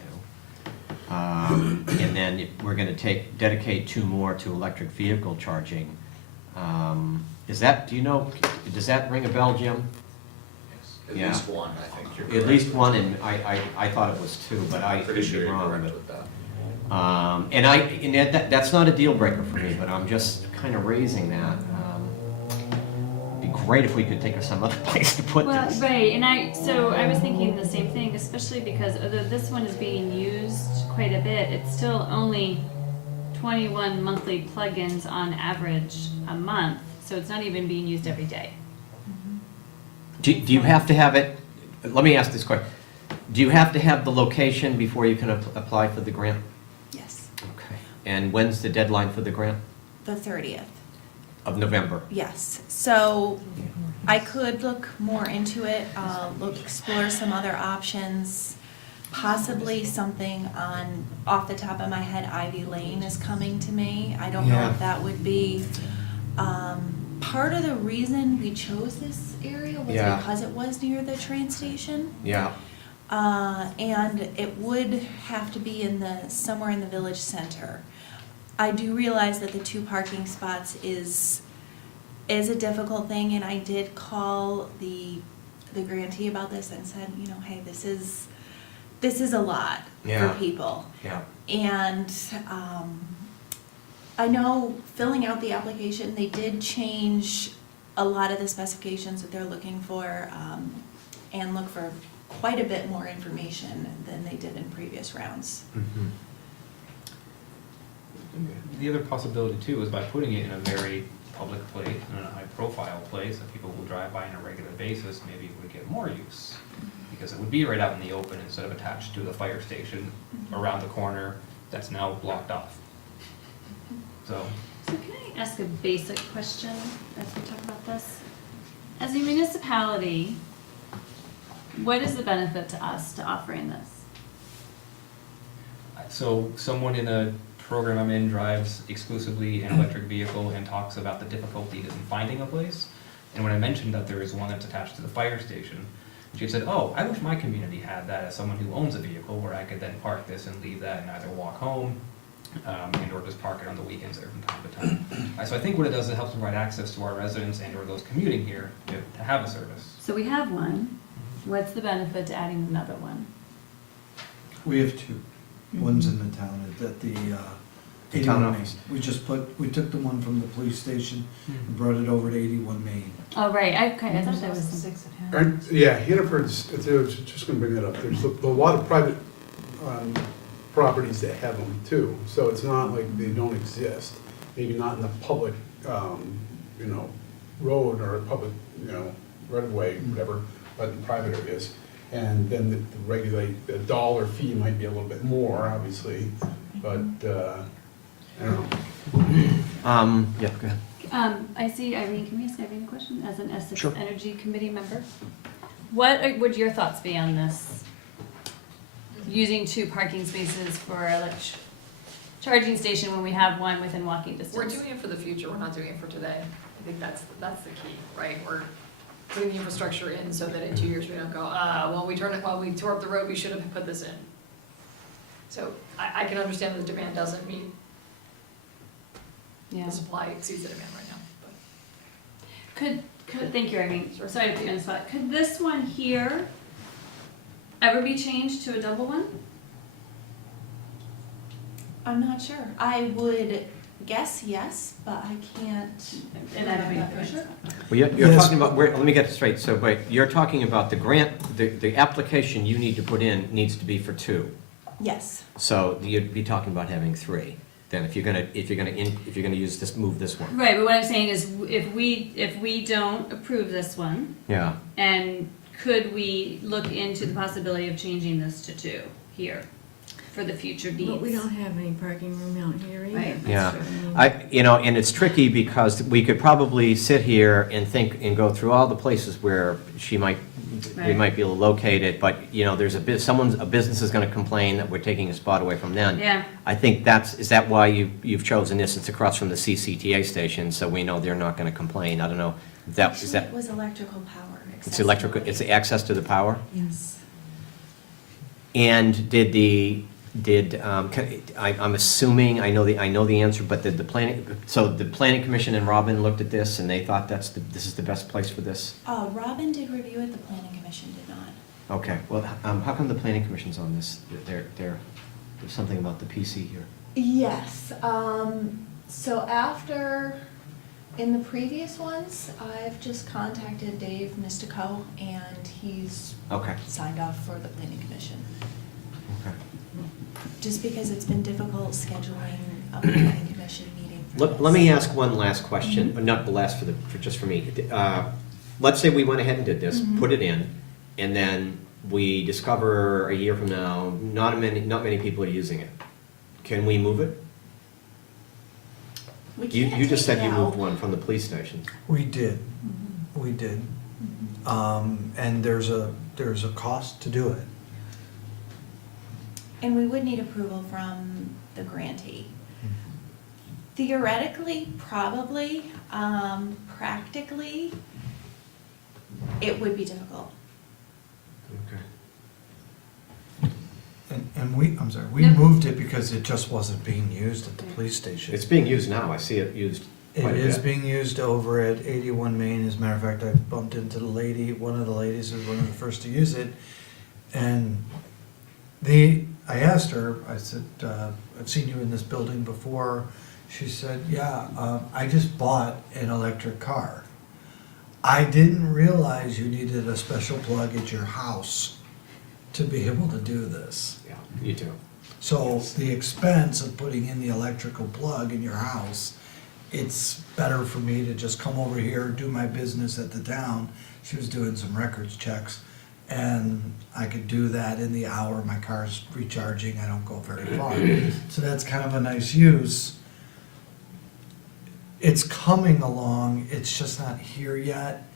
And then we're gonna dedicate 2 more to electric vehicle charging. Is that, do you know, does that ring a bell, Jim? At Yeah. least one, I think. You're At correct. least one, and I thought it was 2, but I I'm pretty could sure be you're wrong. correct but- with that. And that's not a deal breaker for me, but I'm just kind of raising that. It'd be great if we could think of some other place to put Well, this. right, and I was thinking the same thing, especially because although this one is being used quite a bit, it's still only 21 monthly plugins on average a month, so it's not even being used every day. Do you have to have it, let me ask this question. Do you have to have the location before you can apply for the grant? Yes, Okay. And when's the deadline for the grant? the 30th. Of November? Yes, so I could look more into it, explore some other options. Possibly something on, off the top of my head, Ivy Lane is coming to me. I don't know Yeah. if that would be, part of the reason we chose this area was Yeah. because it was near the train station. Yeah. And it would have to be somewhere in the village center. I do realize that the 2 parking spots is a difficult thing, and I did call the grantee about this and said, you know, hey, this is a lot Yeah. for people. Yeah. And I know filling out the application, they did change a lot of the specifications that they're looking for, and look for quite a bit more information than they did in previous rounds. Mhm. The other possibility too is by putting it in a very public place, in a high-profile place that people will drive by on a regular basis, maybe it would get more use. Because it would be right out in the open instead of attached to the fire station around the corner that's now blocked off. So, So can I ask a basic question as we talk about this? As a municipality, what is the benefit to us to offering this? so someone in a program I'm in drives exclusively an electric vehicle and talks about the difficulty in finding a place. And when I mentioned that there is one that's attached to the fire station, she said, oh, I wish my community had that as someone who owns a vehicle where I could then park this and leave that and either walk home and or just park it on the weekends there from time to time. So I think what it does is it helps provide access to our residents and or those commuting here to have a service. So we have one. What's the benefit to adding another one? We have 2. One's in the town, it's at the The town 81 Main. office. We took the one from the police station and brought it over to 81 Main. Oh, right, I thought there was some. 6 at Hanover. Yeah, Hannaford's, I was just gonna bring that up, there's a lot of private properties that have them too, so it's not like they don't exist. Maybe not in the public, you know, road or public, you know, right of way, whatever, but in private areas. And then the regulate, the dollar fee might be a little bit more, obviously, but, I don't know. Yeah, go ahead. I see Irene, can we ask Irene a question as an Essex Sure. Energy Committee member? What would your thoughts be on this? Using 2 parking spaces for a charging station when we have one within walking distance? We're doing it for the future, we're not doing it for today. I think that's the key, right? We're putting the infrastructure in so that in 2 years we don't go, well, we tore up the road, we should have put this in. So I can understand that the demand doesn't meet, Yeah. the supply exceeds the demand right now, but. Thank you, Irene. Sorry to put you on the spot. Could this one here ever be changed to a double one? I'm not sure. I would guess yes, but I can't. And I don't know for sure. Well, you're Yes. talking about, let me get it straight, so wait, you're talking about the grant, the application you need to put in needs to be for 2. Yes, So you'd be talking about having 3. Then if you're gonna use this, move this one. Right, but what I'm saying is if we don't approve this one, Yeah. and could we look into the possibility of changing this to 2 here? for the future needs. But we don't have any parking room out here either. Right. Yeah. That's what I mean. And it's tricky because we could probably sit here and think and go through all the places where we Right. might be able to locate it, but, there's a business is gonna complain that we're taking a spot away from them. Yeah, I think is that why you've chosen this? It's across from the CCTA station, so we know they're not gonna complain. I don't know, is Actually, that, it was electrical power. it's electrical, it's access to the power? Yes. And I'm assuming, I know the answer, but did the planning commission and Robin looked at this and they thought this is the best place for this? Robin did review it, the planning commission did not. Okay, well, how come the planning commission's on this? There's something about the PC here. Yes, so after, in the previous ones, I've just contacted Dave Mistico, and he's Okay, signed off for the planning commission. okay. Just because it's been difficult scheduling a planning commission meeting for Let this. me ask one last question, but not the last just for me. Let's say we went ahead and did this, Mhm. put it in, and then we discover a year from now, not many people are using it. Can we move it? We You can't just take said it you moved out. one from the police station. We did, Mhm. we did. Mhm. And there's a cost to do it. And we would need approval from the grantee. Theoretically, probably, practically, it would be difficult. Okay. And I'm sorry, we No. moved it because it just wasn't being used at the police station. It's being used now, I see it used It quite a is bit. being used over at 81 Main. As a matter of fact, I bumped into one of the ladies who was one of the first to use it. And I asked her, I said, I've seen you in this building before. She said, yeah, I just bought an electric car. I didn't realize you needed a special plug at your house to be able to do this. Yeah, you too. So the expense of putting in the electrical plug in your house, it's better for me to just come over here, do my business at the town. She was doing some records checks, and I could do that in the hour my car's recharging, I don't go very far. So that's kind of a nice use. It's coming along, it's just not here yet.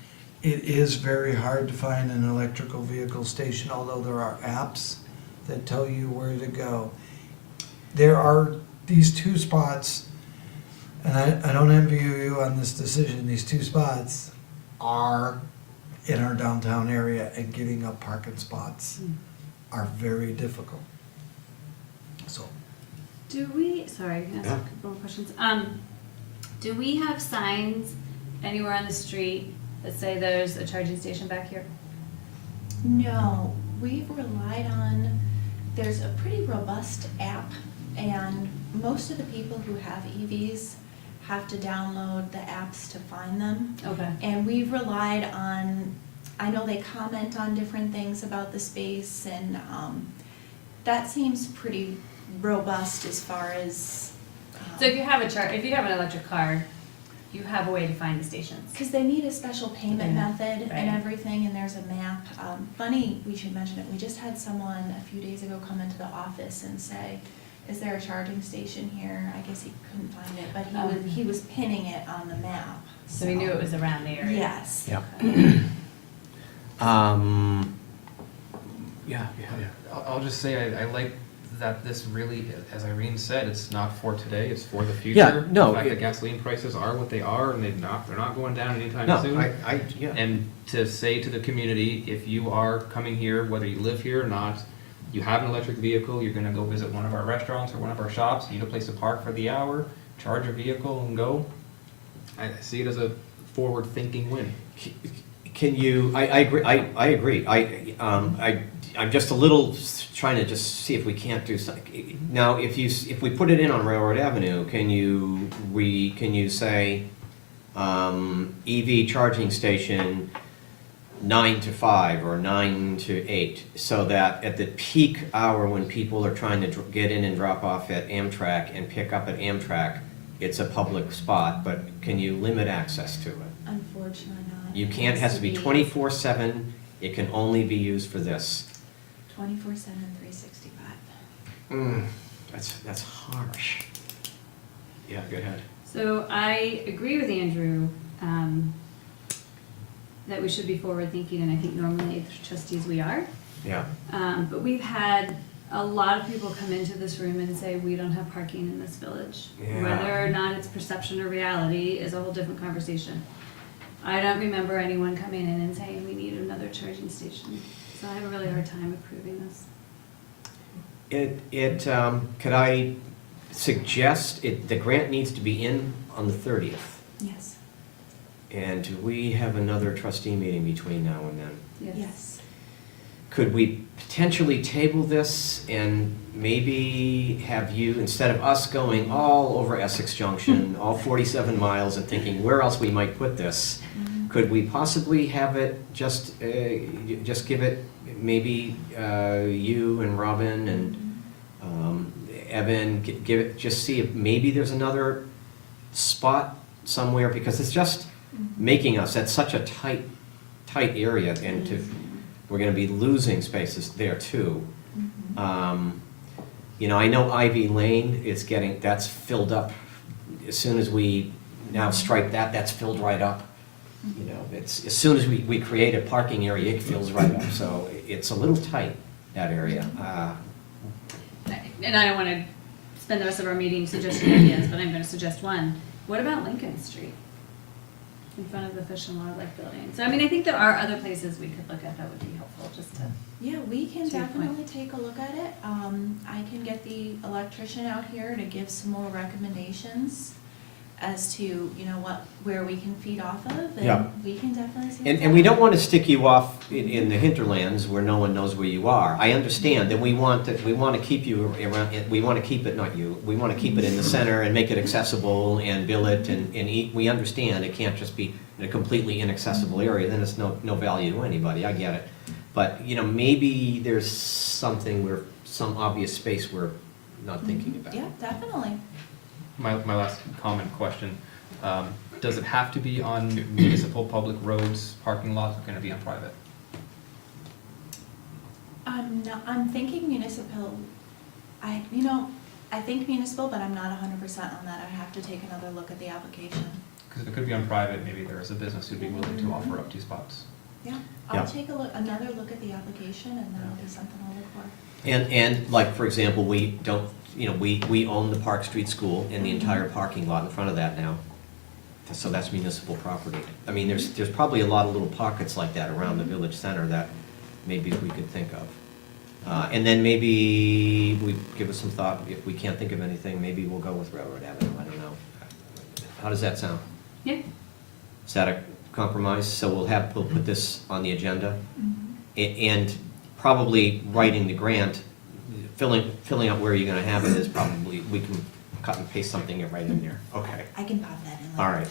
It is very hard to find an electrical vehicle station, although there are apps that tell you where to go. There are these two spots, and I don't envy you on this decision, these two spots are in our downtown area, and getting up parking spots are very difficult. So, do we, sorry, I have a Yeah. couple more questions. Do we have signs anywhere on the street that say there's a charging station back here? No, we've relied on, there's a pretty robust app, and most of the people who have EVs have to download the apps to find them. Okay. And we've relied on, I know they comment on different things about the space, and that seems pretty robust as far as. So if you have if you have an electric car, you have a way to find the stations. Because they need a special payment Yeah, method right. and everything, and there's a map. Funny, we should mention it, we just had someone a few days ago come into the office and say, is there a charging station here? I guess he couldn't find it, but he was pinning it on the map. So we knew it was around the area. Yes. Yeah. Yeah. I'll just say, I like that this really, as Irene said, it's not for today, it's for the future. Yeah, no, The fact it- that gasoline prices are what they are, and they're not going down anytime No, soon. yeah. And to say to the community, if you are coming here, whether you live here or not, you have an electric vehicle, you're gonna go visit one of our restaurants or one of our shops, you need a place to park for the hour, charge your vehicle and go. I see it as a forward-thinking win. Can you, I agree, I'm just a little trying to just see if we can't do something. Now, if we put it in on Railroad Avenue, can you say, EV charging station 9 to 5 or 9 to 8, so that at the peak hour when people are trying to get in and drop off at Amtrak and pick up at Amtrak, it's a public spot, but can you limit access to it? Unfortunately not. You can't, it has to be 24/7, it can only be used for this. 24/7, 365. That's harsh. Yeah, go ahead. So I agree with Andrew, that we should be forward-thinking, and I think normally as trustees we are. Yeah. But we've had a lot of people come into this room and say, we don't have parking in this village. Yeah. Whether or not it's perception or reality is a whole different conversation. I don't remember anyone coming in and saying, we need another charging station. So I have a really hard time approving this. Could I suggest, the grant needs to be in on the 30th? Yes. And do we have another trustee meeting between now and then? Yes. Could we potentially table this and maybe have you, instead of us going all over Essex Junction, all 47 miles and thinking where else we might put this, could we possibly have it just give it, maybe you and Robin and Evan, give it, just see if maybe there's another spot somewhere, because it's just making us at such a tight area, and we're gonna be losing spaces there too. You know, I know Ivy Lane is that's filled up. As soon as we now stripe that's filled right up. You know, it's, as soon as we create a parking area, it fills right up, so it's a little tight, that area. And I don't wanna spend the rest of our meeting suggesting ideas, but I'm gonna suggest one. What about Lincoln Street? In front of the Fish and Wildlife Building. So, I mean, I think there are other places we could look at that would be helpful, just to. Yeah, we can To your point. definitely take a look at it. I can get the electrician out here to give some more recommendations as to, you know, where we can feed off of, Yeah. and we can definitely see. And we don't want to stick you off in the hinterlands where no one knows where you are. I understand that we want to keep you around, we want to keep it, not you, we want to keep it in the center and make it accessible and bill it and eat. We understand it can't just be in a completely inaccessible area, then it's no value to anybody, I get it. But, you know, maybe there's some obvious space we're not thinking about. Yeah, definitely. My last comment question, does it have to be on municipal public roads, parking lots, or can it be on private? I'm thinking municipal, I think municipal, but I'm not 100% on that. I have to take another look at the application. Because if it could be on private, maybe there is a business who'd be willing to offer up 2 spots. Yeah, Yeah. I'll take another look at the application, and that'll be something I'll look for. And like, for example, we don't, you know, we own the Park Street School and the entire parking lot in front of that now. So that's municipal property. I mean, there's probably a lot of little pockets like that around the village center that maybe we could think of. And then maybe we give us some thought, if we can't think of anything, maybe we'll go with Railroad Avenue, I don't know. How does that sound? Yeah. Is that a compromise? So we'll put this on the agenda? And probably writing the grant, filling out where you're gonna have it is probably, we can cut and paste something right in there. Okay, I can pop that in. all right.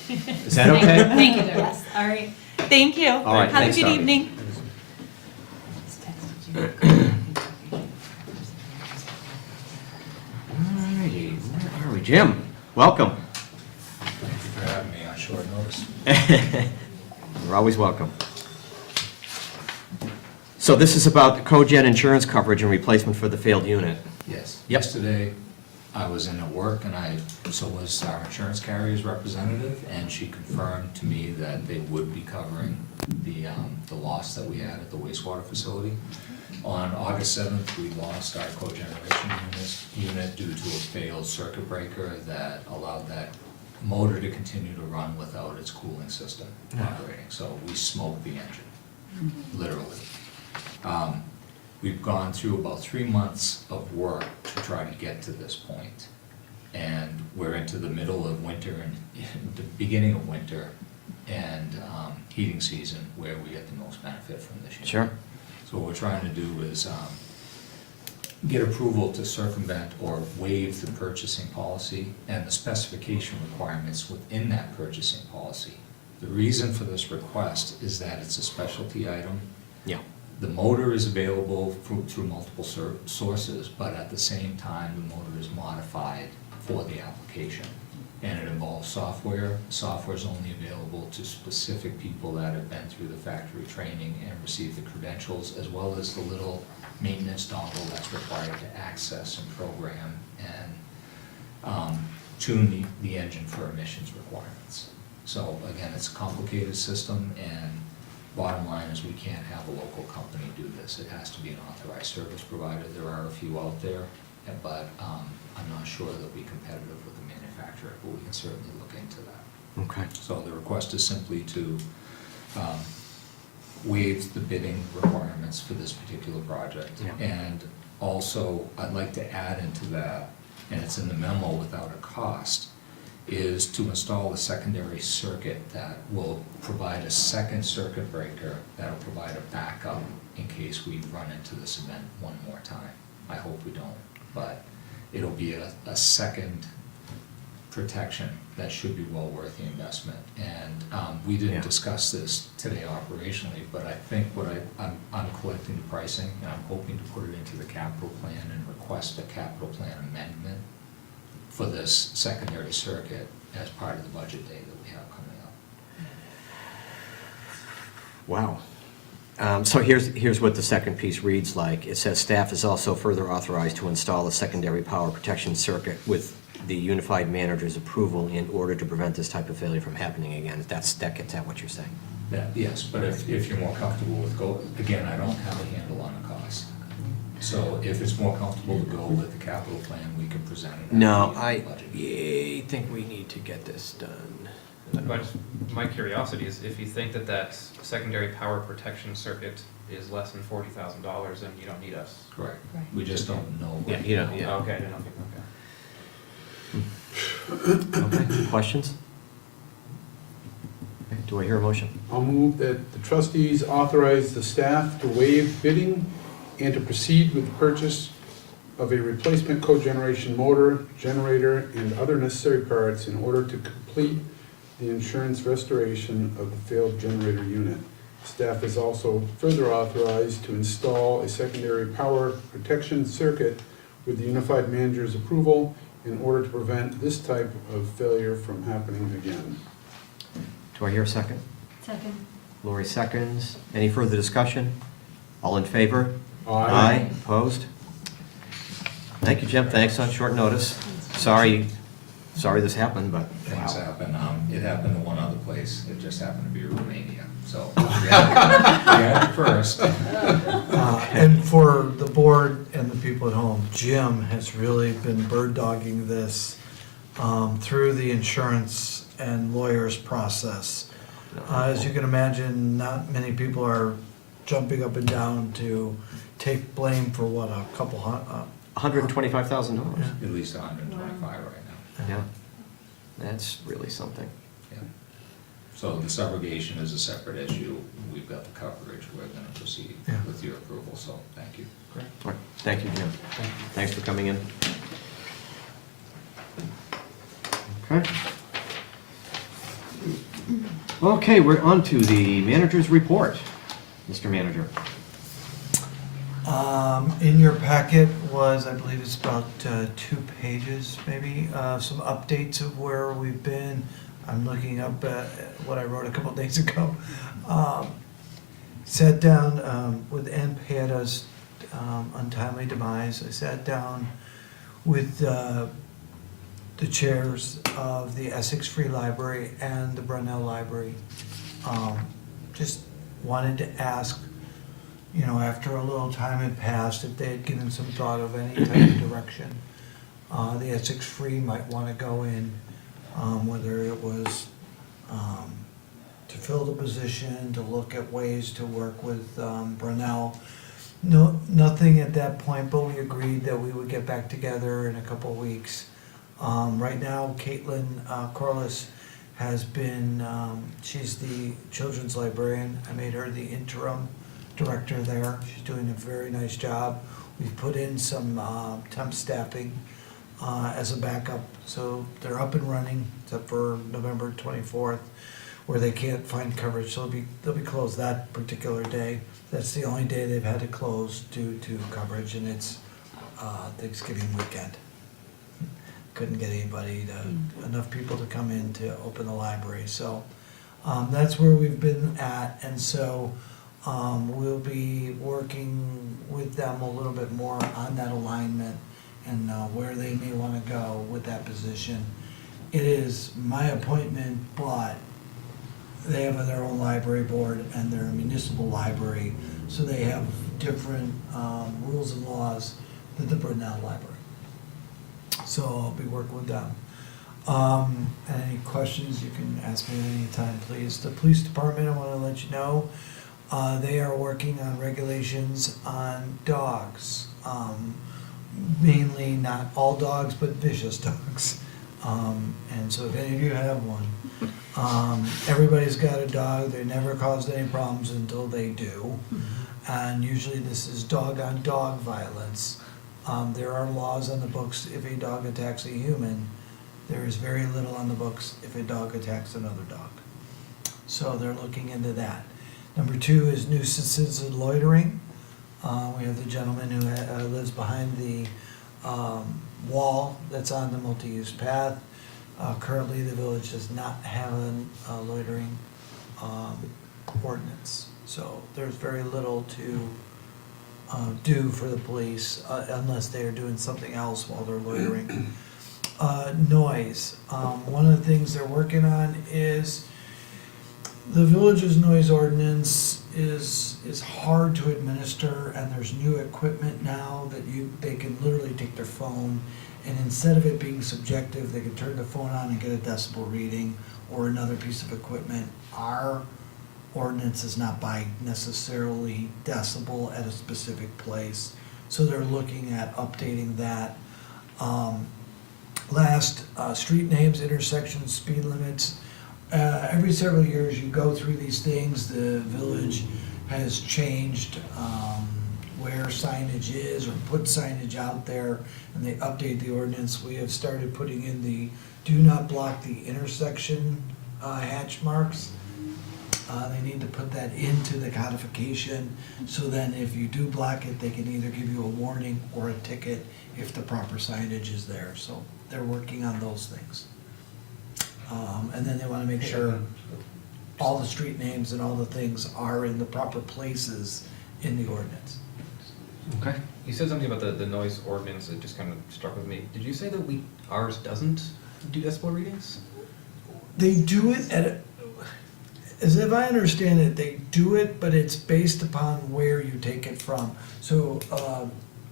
Is that okay? Thank you, Doris. Yes, all right. Thank you. All right, Have a thanks, good Tommy. evening. All righty, where are we? Jim, welcome. Thank you for having me on short notice. You're always welcome. So this is about the cogen insurance coverage and replacement for the failed unit. Yes. Yep. Yesterday, I was in at work, and so was our insurance carrier's representative, and she confirmed to me that they would be covering the loss that we had at the wastewater facility. On August 7th, we lost our cogeneration unit due to a failed circuit breaker that allowed that motor to continue to run without its cooling system operating. So we smoked the engine, literally. We've gone through about 3 months of work to try to get to this point. And we're into the middle of winter and the beginning of winter and heating season where we get the most benefit from this unit. Sure. So what we're trying to do is get approval to circumvent or waive the purchasing policy and the specification requirements within that purchasing policy. The reason for this request is that it's a specialty item. Yeah. The motor is available through multiple sources, but at the same time, the motor is modified for the application. And it involves software. Software is only available to specific people that have been through the factory training and received the credentials, as well as the little maintenance dongle that's required to access and program and tune the engine for emissions requirements. So again, it's a complicated system, and bottom line is we can't have a local company do this. It has to be an authorized service provider. There are a few out there, but I'm not sure they'll be competitive with the manufacturer, but we can certainly look into that. Okay. So the request is simply to waive the bidding requirements for this particular project. Yeah. And also, I'd like to add into that, and it's in the memo without a cost, is to install a secondary circuit that will provide a second circuit breaker that'll provide a backup in case we run into this event one more time. I hope we don't, but it'll be a second protection that should be well worth the investment. And we Yeah. didn't discuss this today operationally, but I think I'm collecting the pricing, and I'm hoping to put it into the capital plan and request a capital plan amendment for this secondary circuit as part of the budget day that we have coming up. Wow. So here's what the second piece reads like. It says, staff is also further authorized to install a secondary power protection circuit with the unified manager's approval in order to prevent this type of failure from happening again. That gets at what you're saying. Yes, but if you're more comfortable with again, I don't have a handle on the cost. So if it's more comfortable to go with the capital plan, we can present it. No, at the I budget. think we need to get this done. But my curiosity is, if you think that that secondary power protection circuit is less than $40,000, then you don't need us. Correct. Right. We just don't know. Yeah, you don't, yeah. Okay, I didn't know if you, okay. Okay, questions? Okay, do I hear a motion? I'll move that the trustees authorize the staff to waive bidding and to proceed with the purchase of a replacement cogeneration motor, generator, and other necessary parts in order to complete the insurance restoration of the failed generator unit. Staff is also further authorized to install a secondary power protection circuit with the unified manager's approval in order to prevent this type of failure from happening again. Do I hear a second? Second. Lori seconds. Any further discussion? All in favor? Aye. Opposed? Thank you, Jim. Thanks on short notice. Sorry this happened, but Things wow. happen. It happened in one other place. It just happened to be Romania. So we had it first. And for the board and the people at home, Jim has really been bird dogging this through the insurance and lawyers process. As you can imagine, not many people are jumping up and down to take blame for what, a couple $125,000. At least 125 right now. Yeah, that's really something. Yeah. So the subrogation is a separate issue. We've got the coverage. We're going to proceed Yeah. with your approval, so thank you. All right. Thank you, Jim. Thanks for coming in. Okay. Okay, we're on to the manager's report. Mr. Manager. In your packet was, I believe it's about 2 pages, maybe, some updates of where we've been. I'm looking up what I wrote a couple days ago. Sat down with Ann Pieda's untimely demise. I sat down with the chairs of the Essex Free Library and the Brunel Library. Just wanted to ask, you know, after a little time had passed, if they had given some thought of any type of direction the Essex Free might want to go in, whether it was to fill the position, to look at ways to work with Brunel. No, nothing at that point, but we agreed that we would get back together in a couple of weeks. Right now, Caitlin Corliss has been, she's the children's librarian. I made her the interim director there. She's doing a very nice job. We've put in some temp staffing as a backup, so they're up and running, except for November 24th, where they can't find coverage, so they'll be closed that particular day. That's the only day they've had to close due to coverage, and it's Thanksgiving weekend. Couldn't get anybody enough people to come in to open the library, so that's where we've been at, and so we'll be working with them a little bit more on that alignment and where they may want to go with that position. It is my appointment, but they have their own library board and their municipal library, so they have different rules and laws than the Brunel Library. So I'll be working with them. Any questions, you can ask me at any time, please. The police department, I want to let you know, they are working on regulations on dogs. Mainly not all dogs, but vicious dogs. And so if any of you have one, everybody's got a dog, they never caused any problems until they do. And usually this is dog-on-dog violence. There are laws on the books if a dog attacks a human. There is very little on the books if a dog attacks another dog. So they're looking into that. Number 2 is nuisances and loitering. We have the gentleman who lives behind the wall that's on the multi-use path. Currently, the village does not have a loitering ordinance. So there's very little to do for the police unless they are doing something else while they're loitering. Noise. One of the things they're working on is the village's noise ordinance is hard to administer, and there's new equipment now that they can literally take their phone, and instead of it being subjective, they can turn the phone on and get a decibel reading or another piece of equipment. Our ordinance is not by necessarily decibel at a specific place, so they're looking at updating that. Last, street names, intersections, speed limits. Every several years you go through these things. The village has changed where signage is or put signage out there, and they update the ordinance. We have started putting in the do not block the intersection hatch marks. They need to put that into the codification, so then if you do block it, they can either give you a warning or a ticket if the proper signage is there. So they're working on those things. And then they want to make sure all the street names and all the things are in the proper places in the ordinance. Okay. You said something about the noise ordinance, it just kind of struck with me. Did you say that ours doesn't do decibel readings? They do it as if I understand it, they do it, but it's based upon where you take it from. So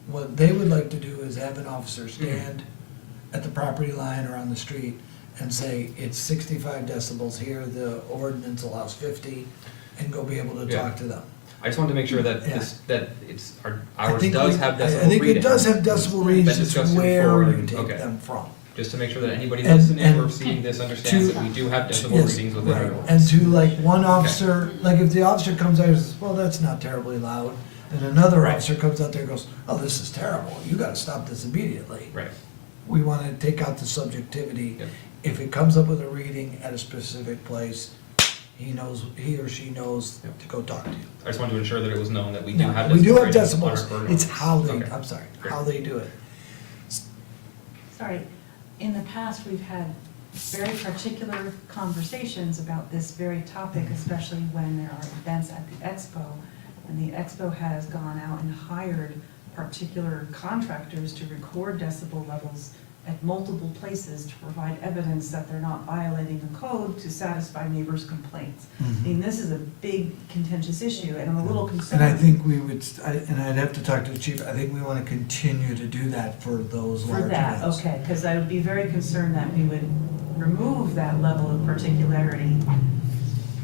what they would like to do is have an officer stand at the property line or on the street and say, it's 65 decibels here, the ordinance allows 50, and go be able to Yeah. talk to them. I just wanted to make sure that Yeah. ours does have decibel readings. I think it does have decibel readings, Been it's discussed where before, you and- take okay. them from. Just to make sure that anybody And- listening or and seeing this understands to- that we do have decibel Yes, readings within our right. ordinance. And to like one officer, like if the officer comes out and says, well, that's not terribly loud, and another Right. officer comes out there and goes, oh, this is terrible, you gotta stop this immediately. Right. We wanna take out the subjectivity. Yep. If it comes up with a reading at a specific place, he or she knows Yep. to go talk to you. I just wanted to ensure that it was known that we do No, have decibel we do have readings on our decibels, ordinance. it's how they, Okay. I'm sorry, Great. how they do it. Sorry, in the past, we've had very particular conversations about this very topic, especially when there are events at the expo. And the expo has gone out and hired particular contractors to record decibel levels at multiple places to provide evidence that they're not violating the code to satisfy neighbors' complaints. I mean, this is a big contentious issue, and I'm a little concerned. And I think we would, and I'd have to talk to the chief, I think we wanna continue to do that for those large For that, events. okay, because I would be very concerned that we would remove that level of particularity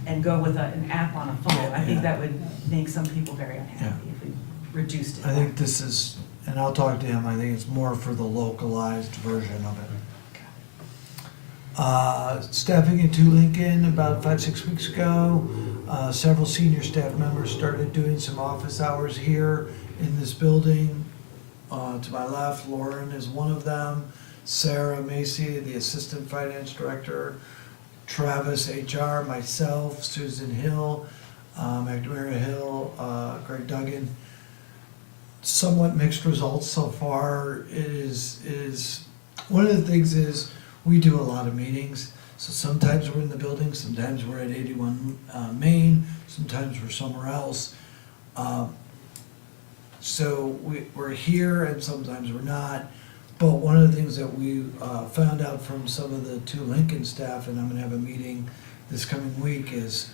and go with an app on a phone. I think that would make some people very unhappy if we reduced it. I think this is, and I'll talk to him, I think it's more for the localized version of it. Staffing into Lincoln, about 5-6 weeks ago, several senior staff members started doing some office hours here in this building. To my left, Lauren is one of them, Sarah Macy, the assistant finance director, Travis HR, myself, Susan Hill, McNamara Hill, Greg Duggan. Somewhat mixed results so far. It is one of the things is we do a lot of meetings, so sometimes we're in the building, sometimes we're at 81 Main, sometimes we're somewhere else. So we're here and sometimes we're not. But one of the things that we found out from some of the 2 Lincoln staff, and I'm gonna have a meeting this coming week, is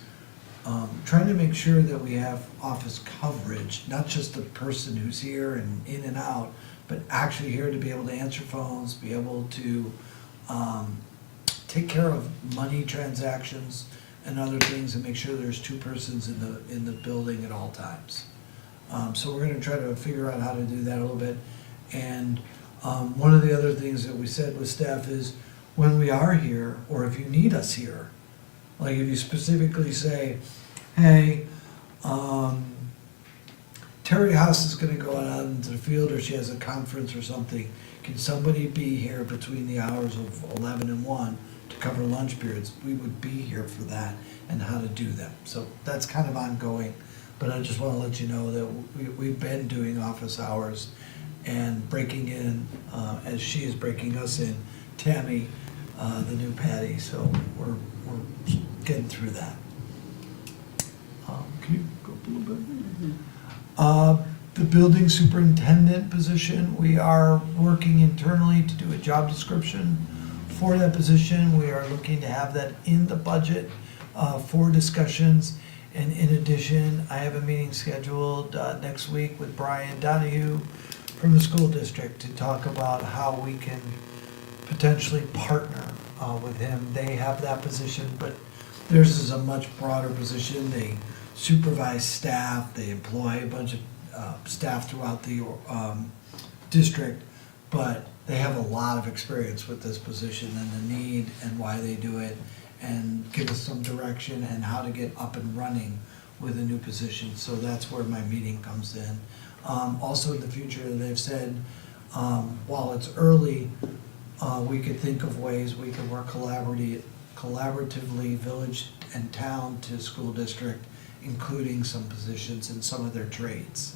trying to make sure that we have office coverage, not just the person who's here and in and out, but actually here to be able to answer phones, be able to take care of money transactions and other things, and make sure there's 2 persons in the building at all times. So we're gonna try to figure out how to do that a little bit. And one of the other things that we said with staff is, when we are here, or if you need us here, like if you specifically say, hey, Terry Haas is gonna go out into the field, or she has a conference or something, can somebody be here between the hours of 11 and 1 to cover lunch periods? We would be here for that, and how to do them. So that's kind of ongoing, but I just wanna let you know that we've been doing office hours and breaking in, as she is breaking us in, Tammy, the new Patty, so we're getting through that. Can you go up a little bit? The building superintendent position, we are working internally to do a job description for that position. We are looking to have that in the budget for discussions. And in addition, I have a meeting scheduled next week with Brian Donahue from the school district to talk about how we can potentially partner with him. They have that position, but theirs is a much broader position. They supervise staff, they employ a bunch of staff throughout the district, but they have a lot of experience with this position and the need and why they do it, and give us some direction and how to get up and running with a new position. So that's where my meeting comes in. Also in the future, they've said, while it's early, we could think of ways we could work collaboratively, village and town to school district, including some positions in some of their trades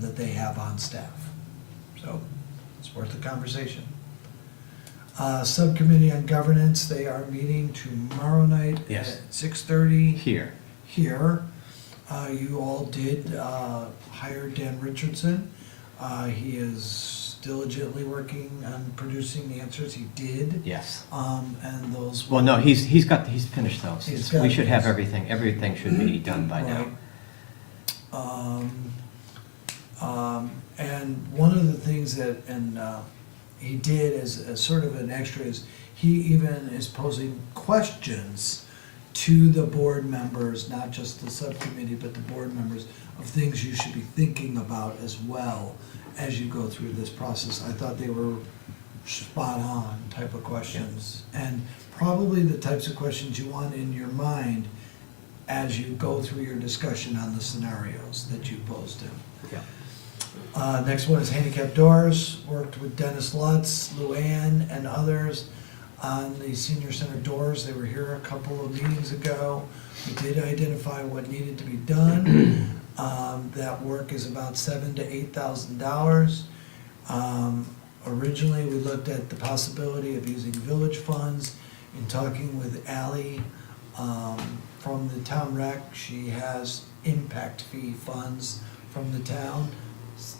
that they have on staff. So it's worth the conversation. Subcommittee on Governance, they are meeting tomorrow night Yes. at 6:30 Here. here. You all did hire Dan Richardson. He is diligently working on producing the answers. He did. Yes. And those. Well, no, he's finished those. He's got We should have those. everything should be done by now. Right. And one of the things that, he did as sort of an extra is, he even is posing questions to the board members, not just the subcommittee, but the board members, of things you should be thinking about as well as you go through this process. I thought they were spot on type of questions, and probably the types of questions you want in your mind as you go through your discussion on the scenarios that you posed him. Yeah. Next one is handicap doors. Worked with Dennis Lutz, Luann, and others on the senior center doors. They were here a couple of meetings ago. We did identify what needed to be done. That work is about $7,000 to $8,000. Originally, we looked at the possibility of using village funds. In talking with Ally from the town rec, she has impact fee funds from the town.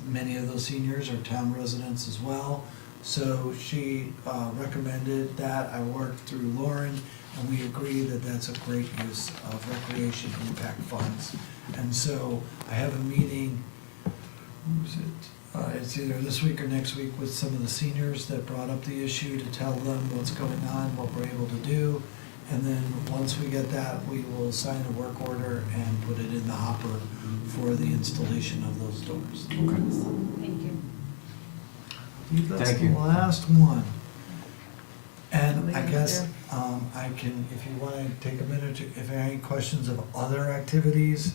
Many of those seniors are town residents as well. So she recommended that. I worked through Lauren, and we agree that that's a great use of recreation impact funds. And so I have a meeting, who is it? It's either this week or next week with some of the seniors that brought up the issue, to tell them what's going on, what we're able to do. And then once we get that, we will sign a work order and put it in the hopper for the installation of those doors. Thank you. That's Thank the you. last one. And I Leave it guess, there. I can, if you wanna take a minute, if there are any questions of other activities,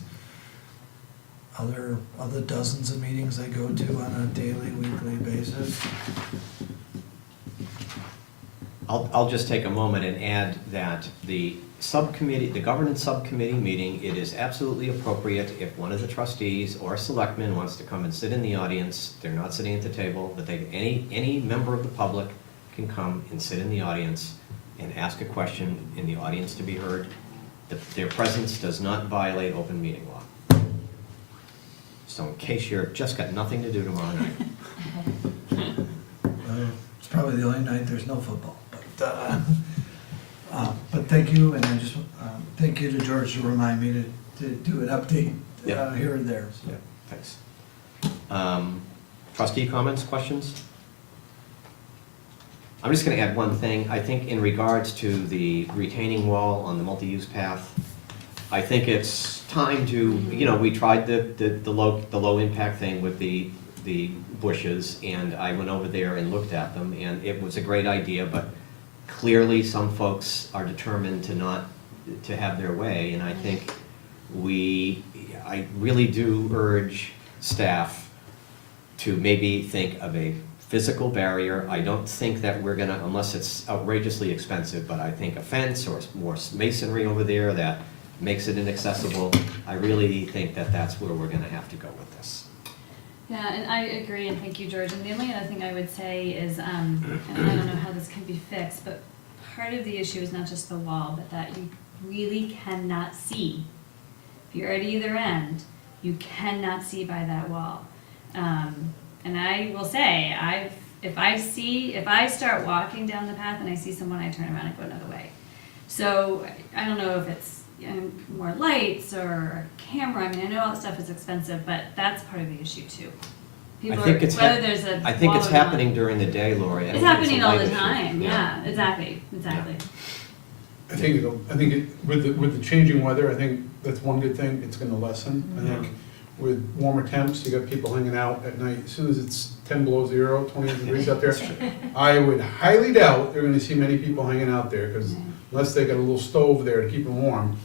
other dozens of meetings I go to on a daily, weekly basis. I'll just take a moment and add that the subcommittee, the governance subcommittee meeting, it is absolutely appropriate if one of the trustees or selectmen wants to come and sit in the audience. They're not sitting at the table, but any member of the public can come and sit in the audience and ask a question in the audience to be heard. Their presence does not violate open meeting law. So in case you're just got nothing to do tomorrow night. It's probably the only night there's no football, but thank you, and I just, thank you to George to remind me to do an update, Yeah. here and there, so. Yeah, thanks. Trustee comments, questions? I'm just gonna add one thing. I think in regards to the retaining wall on the multi-use path, I think it's time to, you know, we tried the low impact thing with the bushes, and I went over there and looked at them, and it was a great idea, but clearly some folks are determined to have their way, and I think I really do urge staff to maybe think of a physical barrier. I don't think that we're gonna, unless it's outrageously expensive, but I think a fence or more masonry over there that makes it inaccessible, I really think that that's where we're gonna have to go with this. Yeah, and I agree, and thank you, George. And the only other thing I would say is, and I don't know how this can be fixed, but part of the issue is not just the wall, but that you really cannot see. If you're at either end, you cannot see by that wall. And I will say, if I start walking down the path and I see someone, I turn around and go another way. So I don't know if it's more lights or camera. I mean, I know all that stuff is expensive, but that's part of the issue too. I think it's whether there's a I think it's wall or not. happening during the day, Lori. I It's think a happening all light the issue. time, yeah, exactly. I think with the changing weather, I think that's one good thing, it's gonna lessen. I think with warmer temps, you got people hanging out at night, as soon as it's 10 below zero, 20 degrees out there, I would highly doubt you're gonna see many people hanging out there, because unless they got a little stove there to keep them warm.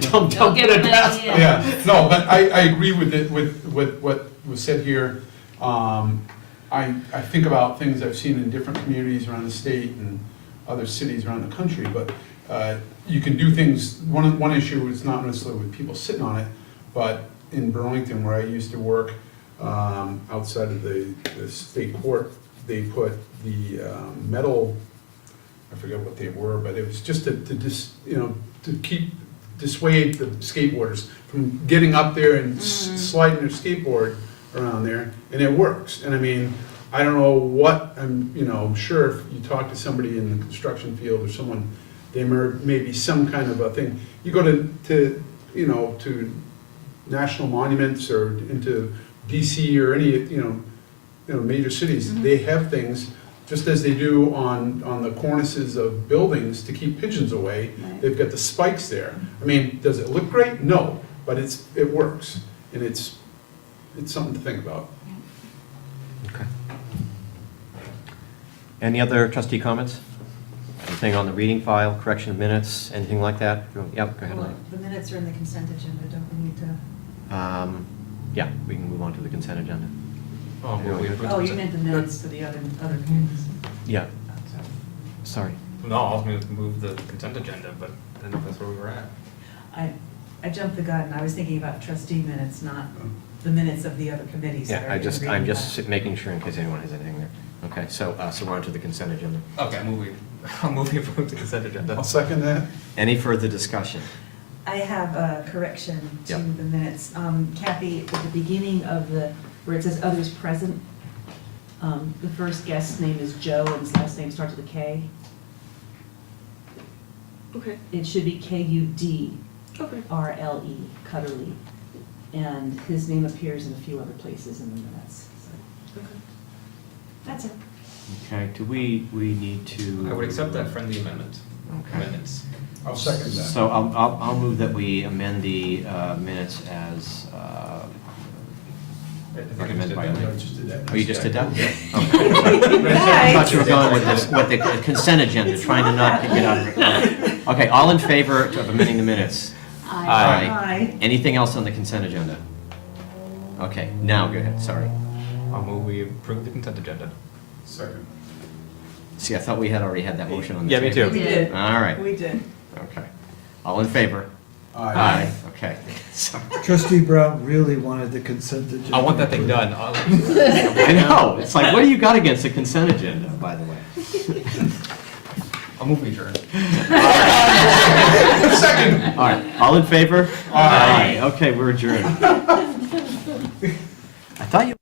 Don't give put them it past any, them. Yeah, no, but I agree with it, with what was said here. I think about things I've seen in different communities around the state and other cities around the country, but you can do things, one issue is not necessarily with people sitting on it, but in Burlington, where I used to work, outside of the state court, they put the metal, I forget what they were, but it was just to dissuade the skateboarders from getting up there and sliding their skateboard around there, and it works. And I mean, I don't know what, I'm sure if you talk to somebody in the construction field or someone, there may be some kind of a thing. You go to national monuments or into DC or any, major cities, they have things, just as they do on the cornices of buildings to keep pigeons away. Right. They've got the spikes there. I mean, does it look great? No, but it works, and it's something to think about. Okay. Any other trustee comments? Anything on the reading file, correction of minutes, anything like that? Yep, go ahead, Well, Lynn. the minutes are in the consent agenda, don't we need to? Yeah, we can move on to the consent agenda. Oh, Yeah, we yeah. approved Oh, the you consent- meant the minutes for the other committees. Yeah, sorry. No, I was gonna move the consent agenda, but I didn't know if that's where we were at. I jumped the gun, I was thinking about trustee minutes, not the minutes of the other committees. that Yeah, are in the I'm reading just making sure in case anyone has anything there. Okay, so we're on to the consent agenda. Okay, I'll move we approve the consent agenda. I'll second that. Any further discussion? I have a correction to Yep. the minutes. Kathy, at the beginning of where it says others present, the first guest's name is Joe and his last name starts with a K. Okay. It should be K-U-D-R-L-E, Okay. Cudderly. And his name appears in a few other places in the minutes. So Okay. that's it. Okay, do we need to? I would accept that friendly amendment. Okay. Amendments. I'll second that. So I'll move that we amend the minutes as I think I recommended by. just did I just did that. Oh, you just did that? Yeah. Okay. I thought you were going with this, with the consent agenda, trying to not get out of it. Okay, all in favor of amending the minutes? Aye. Aye. Anything else on the consent agenda? Okay, now go ahead, sorry. I'll move we approve the consent agenda. Second. See, I thought we had already had that motion on the Yeah, me table. too. We did. All right, We did. okay. All in favor? Aye. Okay. Sorry. Trustee Brown really wanted the consent agenda. I want that thing done. I know, it's like, what do you got against the consent agenda, by the way? I'll move adjourned. Second. All right, all in favor? Aye. Okay, we're adjourned. thought you